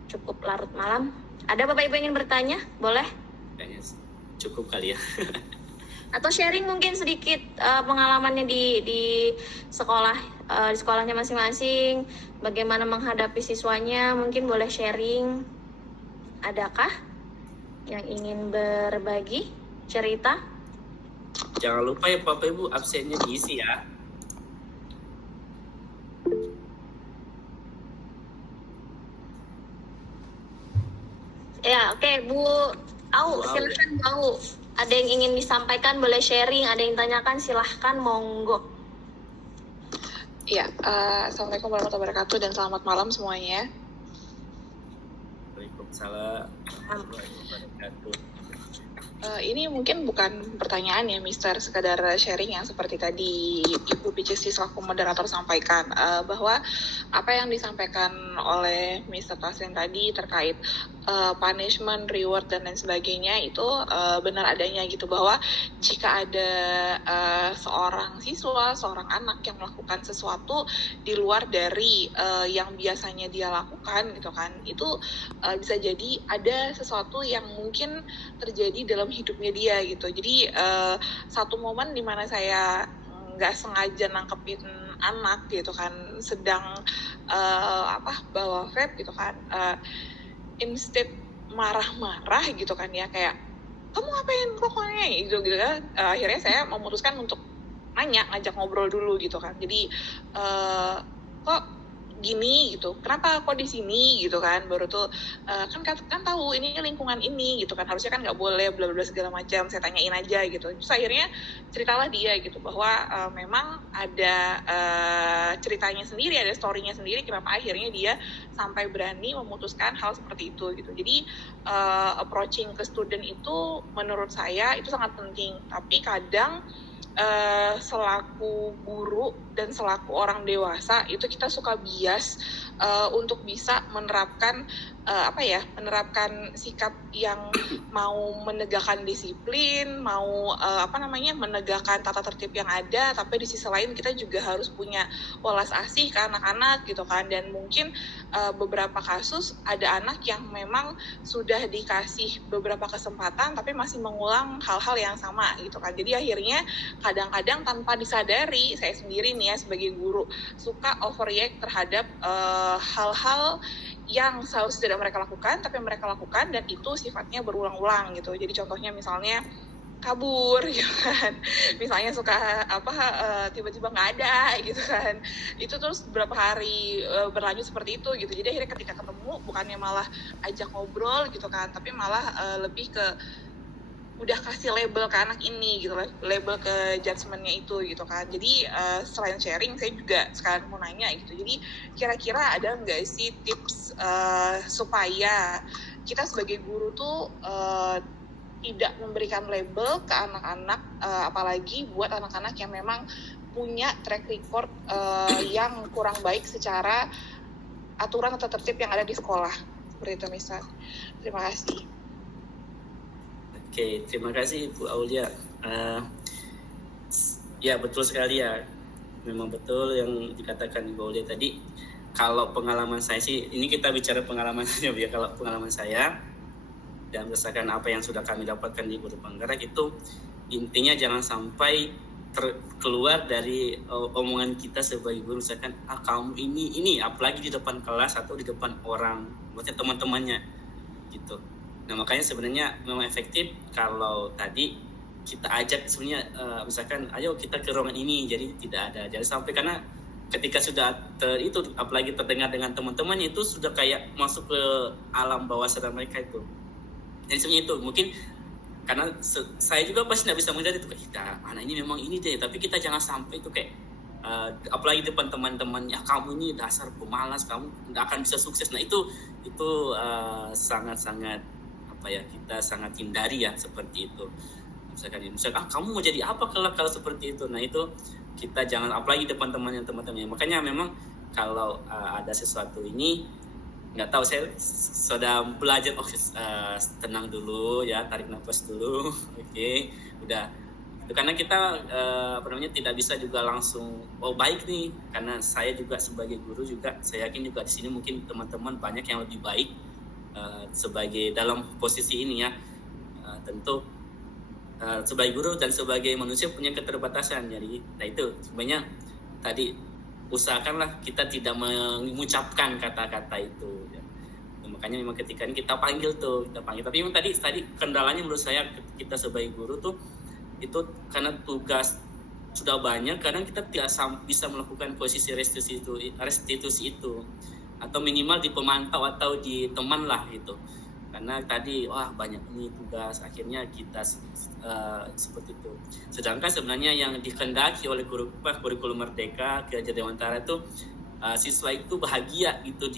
cukup larut malam. Ada Bapak Ibu yang ingin bertanya? Boleh? Kayaknya cukup kali ya. Atau sharing mungkin sedikit pengalamannya di sekolah, di sekolahnya masing-masing, bagaimana menghadapi siswanya, mungkin boleh sharing. Adakah yang ingin berbagi cerita? Jangan lupa ya Bapak Ibu absennya diisi ya. Ya, oke, Bu Au, silahkan Bu Au. Ada yang ingin disampaikan, boleh sharing. Ada yang tanyakan, silahkan, monggo. Iya, Assalamualaikum warahmatullahi wabarakatuh dan selamat malam semuanya. Waalaikumsalam warahmatullahi wabarakatuh. Ini mungkin bukan pertanyaan ya, Mister, sekadar sharing yang seperti tadi Ibu PCC selaku moderator sampaikan, bahwa apa yang disampaikan oleh Mister Taslim tadi terkait punishment, reward, dan lain sebagainya itu benar adanya gitu, bahwa jika ada seorang siswa, seorang anak yang melakukan sesuatu di luar dari yang biasanya dia lakukan gitu kan, itu bisa jadi ada sesuatu yang mungkin terjadi dalam hidupnya dia gitu. Jadi satu momen di mana saya nggak sengaja nangkepin anak gitu kan sedang bawa vape gitu kan, instead marah-marah gitu kan ya, kayak kamu ngapain rokoknya gitu kan, akhirnya saya memutuskan untuk ngajak ngobrol dulu gitu kan. Jadi kok gini gitu, kenapa kok di sini gitu kan, baru tuh kan tahu ini lingkungan ini gitu kan, harusnya kan nggak boleh bla bla segala macam, saya tanyain aja gitu. Terus akhirnya ceritalah dia gitu bahwa memang ada ceritanya sendiri, ada story-nya sendiri kenapa akhirnya dia sampai berani memutuskan hal seperti itu gitu. Jadi approaching ke student itu menurut saya itu sangat penting, tapi kadang selaku guru dan selaku orang dewasa itu kita suka bias untuk bisa menerapkan menerapkan sikap yang mau menegakkan disiplin, mau menegakkan tata tertib yang ada, tapi di sisi lain kita juga harus punya welas asih ke anak-anak gitu kan. Dan mungkin beberapa kasus ada anak yang memang sudah dikasih beberapa kesempatan tapi masih mengulang hal-hal yang sama gitu kan. Jadi akhirnya kadang-kadang tanpa disadari, saya sendiri nih ya sebagai guru suka overreact terhadap hal-hal yang seharusnya tidak mereka lakukan tapi mereka lakukan, dan itu sifatnya berulang-ulang gitu. Jadi contohnya misalnya kabur gitu kan, misalnya suka tiba-tiba nggak ada gitu kan, itu terus beberapa hari berlanjut seperti itu gitu. Jadi akhirnya ketika ketemu bukannya malah ajak ngobrol gitu kan, tapi malah lebih ke udah kasih label ke anak ini gitu, label ke judgementnya itu gitu kan. Jadi selain sharing, saya juga sekarang mau nanya gitu, jadi kira-kira ada nggak sih tips supaya kita sebagai guru tuh tidak memberikan label ke anak-anak, apalagi buat anak-anak yang memang punya track record yang kurang baik secara aturan atau tertib yang ada di sekolah seperti itu misal. Terima kasih. Oke, terima kasih Bu Aulia. Ya betul sekali ya, memang betul yang dikatakan Bu Aulia tadi. Kalau pengalaman saya sih, ini kita bicara pengalaman saja ya. Kalau pengalaman saya dan berdasarkan apa yang sudah kami dapatkan di Guru Penggerak itu, intinya jangan sampai keluar dari omongan kita sebagai guru, misalkan kamu ini, apalagi di depan kelas atau di depan orang, maksudnya teman-temannya gitu. Nah makanya sebenarnya memang efektif kalau tadi kita ajak sebenarnya misalkan ayo kita ke ruangan ini, jadi tidak ada, jadi sampai, karena ketika sudah itu apalagi terdengar dengan teman-temannya itu sudah kayak masuk ke alam bawah sadar mereka itu. Jadi sebenarnya itu mungkin karena saya juga pasti tidak bisa menjadi itu kita anak ini memang ini deh, tapi kita jangan sampai itu kayak apalagi depan teman-temannya, kamu ini dasar pemalas, kamu tidak akan bisa sukses. Nah itu sangat-sangat kita sangat hindari ya seperti itu. Misalkan kamu mau jadi apa kalau seperti itu, nah itu kita jangan, apalagi depan teman-temannya. Makanya memang kalau ada sesuatu ini, nggak tahu, saya sudah belajar tenang dulu ya, tarik nafas dulu. Oke, udah itu karena kita tidak bisa juga langsung baik nih, karena saya juga sebagai guru juga saya yakin juga di sini mungkin teman-teman banyak yang lebih baik sebagai dalam posisi ini ya. Tentu sebagai guru dan sebagai manusia punya keterbatasan. Jadi, nah itu sebenarnya tadi usahakanlah kita tidak mengucapkan kata-kata itu. Ya. Makanya memang ketika ini kita panggil. Tapi memang tadi kendalanya menurut saya kita sebagai guru tuh itu karena tugas sudah banyak, kadang kita tidak bisa melakukan posisi restitusi itu atau minimal di pemantau atau di teman lah gitu. Karena tadi banyak ini tugas, akhirnya kita seperti itu. Sedangkan sebenarnya yang dikehendaki oleh kurikulum Merdeka Ki Hajar Dewantara itu siswa itu bahagia gitu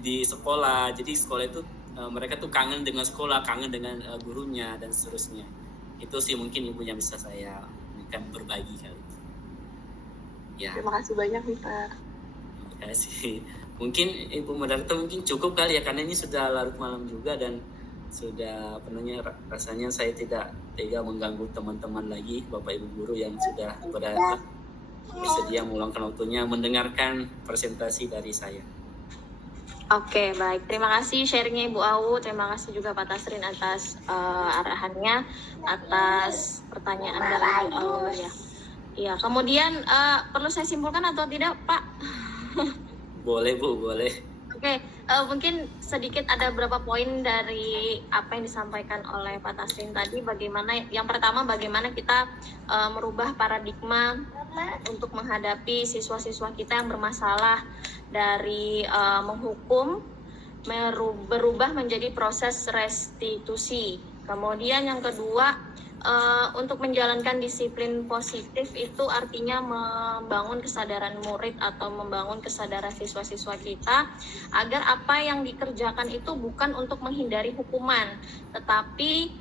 di sekolah. Jadi sekolah itu mereka tuh kangen dengan sekolah, kangen dengan gurunya dan seterusnya. Itu sih mungkin Ibu yang bisa saya berikan berbagi kali itu. Ya. Terima kasih banyak, Mister. Terima kasih. Mungkin Ibu Moderator mungkin cukup kali ya, karena ini sudah larut malam juga dan sudah rasanya saya tidak tega mengganggu teman-teman lagi, Bapak Ibu guru yang sudah bersedia meluangkan waktunya mendengarkan presentasi dari saya. Oke, baik. Terima kasih sharingnya Ibu Awu. Terima kasih juga Pak Tasrin atas arahannya, atas pertanyaan dari Ibu Awu ya. Iya, kemudian perlu saya simpulkan atau tidak, Pak? Boleh Bu, boleh. Oke, mungkin sedikit ada beberapa poin dari apa yang disampaikan oleh Pak Tasrin tadi. Yang pertama bagaimana kita merubah paradigma untuk menghadapi siswa-siswa kita yang bermasalah dari menghukum berubah menjadi proses restitusi. Kemudian yang kedua, untuk menjalankan disiplin positif itu artinya membangun kesadaran murid atau membangun kesadaran siswa-siswa kita agar apa yang dikerjakan itu bukan untuk menghindari hukuman, tetapi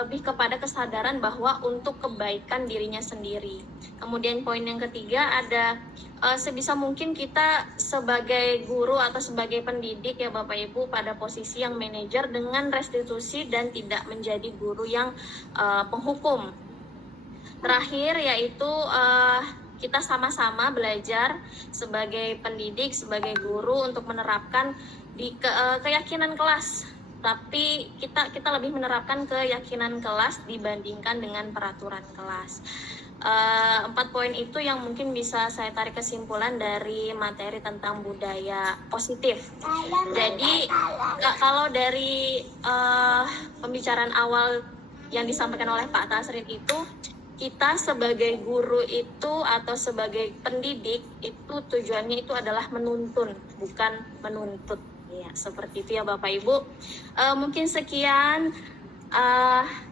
lebih kepada kesadaran bahwa untuk kebaikan dirinya sendiri. Kemudian poin yang ketiga ada sebisa mungkin kita sebagai guru atau sebagai pendidik ya Bapak Ibu pada posisi yang manajer dengan restitusi dan tidak menjadi guru yang penghukum. Terakhir yaitu kita sama-sama belajar sebagai pendidik, sebagai guru untuk menerapkan di keyakinan kelas. Tapi kita lebih menerapkan keyakinan kelas dibandingkan dengan peraturan kelas. 4 poin itu yang mungkin bisa saya tarik kesimpulan dari materi tentang budaya positif. Jadi kalau dari pembicaraan awal yang disampaikan oleh Pak Tasrin itu, kita sebagai guru itu atau sebagai pendidik itu tujuannya itu adalah menuntun, bukan menuntut. Ya, seperti itu ya Bapak Ibu. Mungkin sekian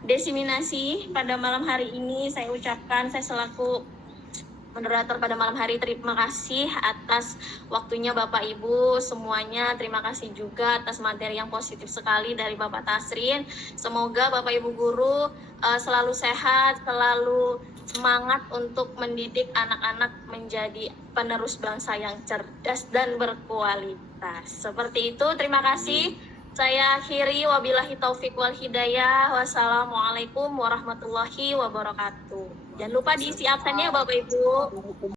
desiminasi pada malam hari ini saya ucapkan, saya selaku moderator pada malam hari terima kasih atas waktunya Bapak Ibu semuanya. Terima kasih juga atas materi yang positif sekali dari Bapak Tasrin. Semoga Bapak Ibu guru selalu sehat, selalu semangat untuk mendidik anak-anak menjadi penerus bangsa yang cerdas dan berkualitas. Seperti itu, terima kasih. Saya akhiri, wabillahi taufik wal hidayah. Wassalamualaikum warahmatullahi wabarakatuh. Jangan lupa diisi absennya Bapak Ibu.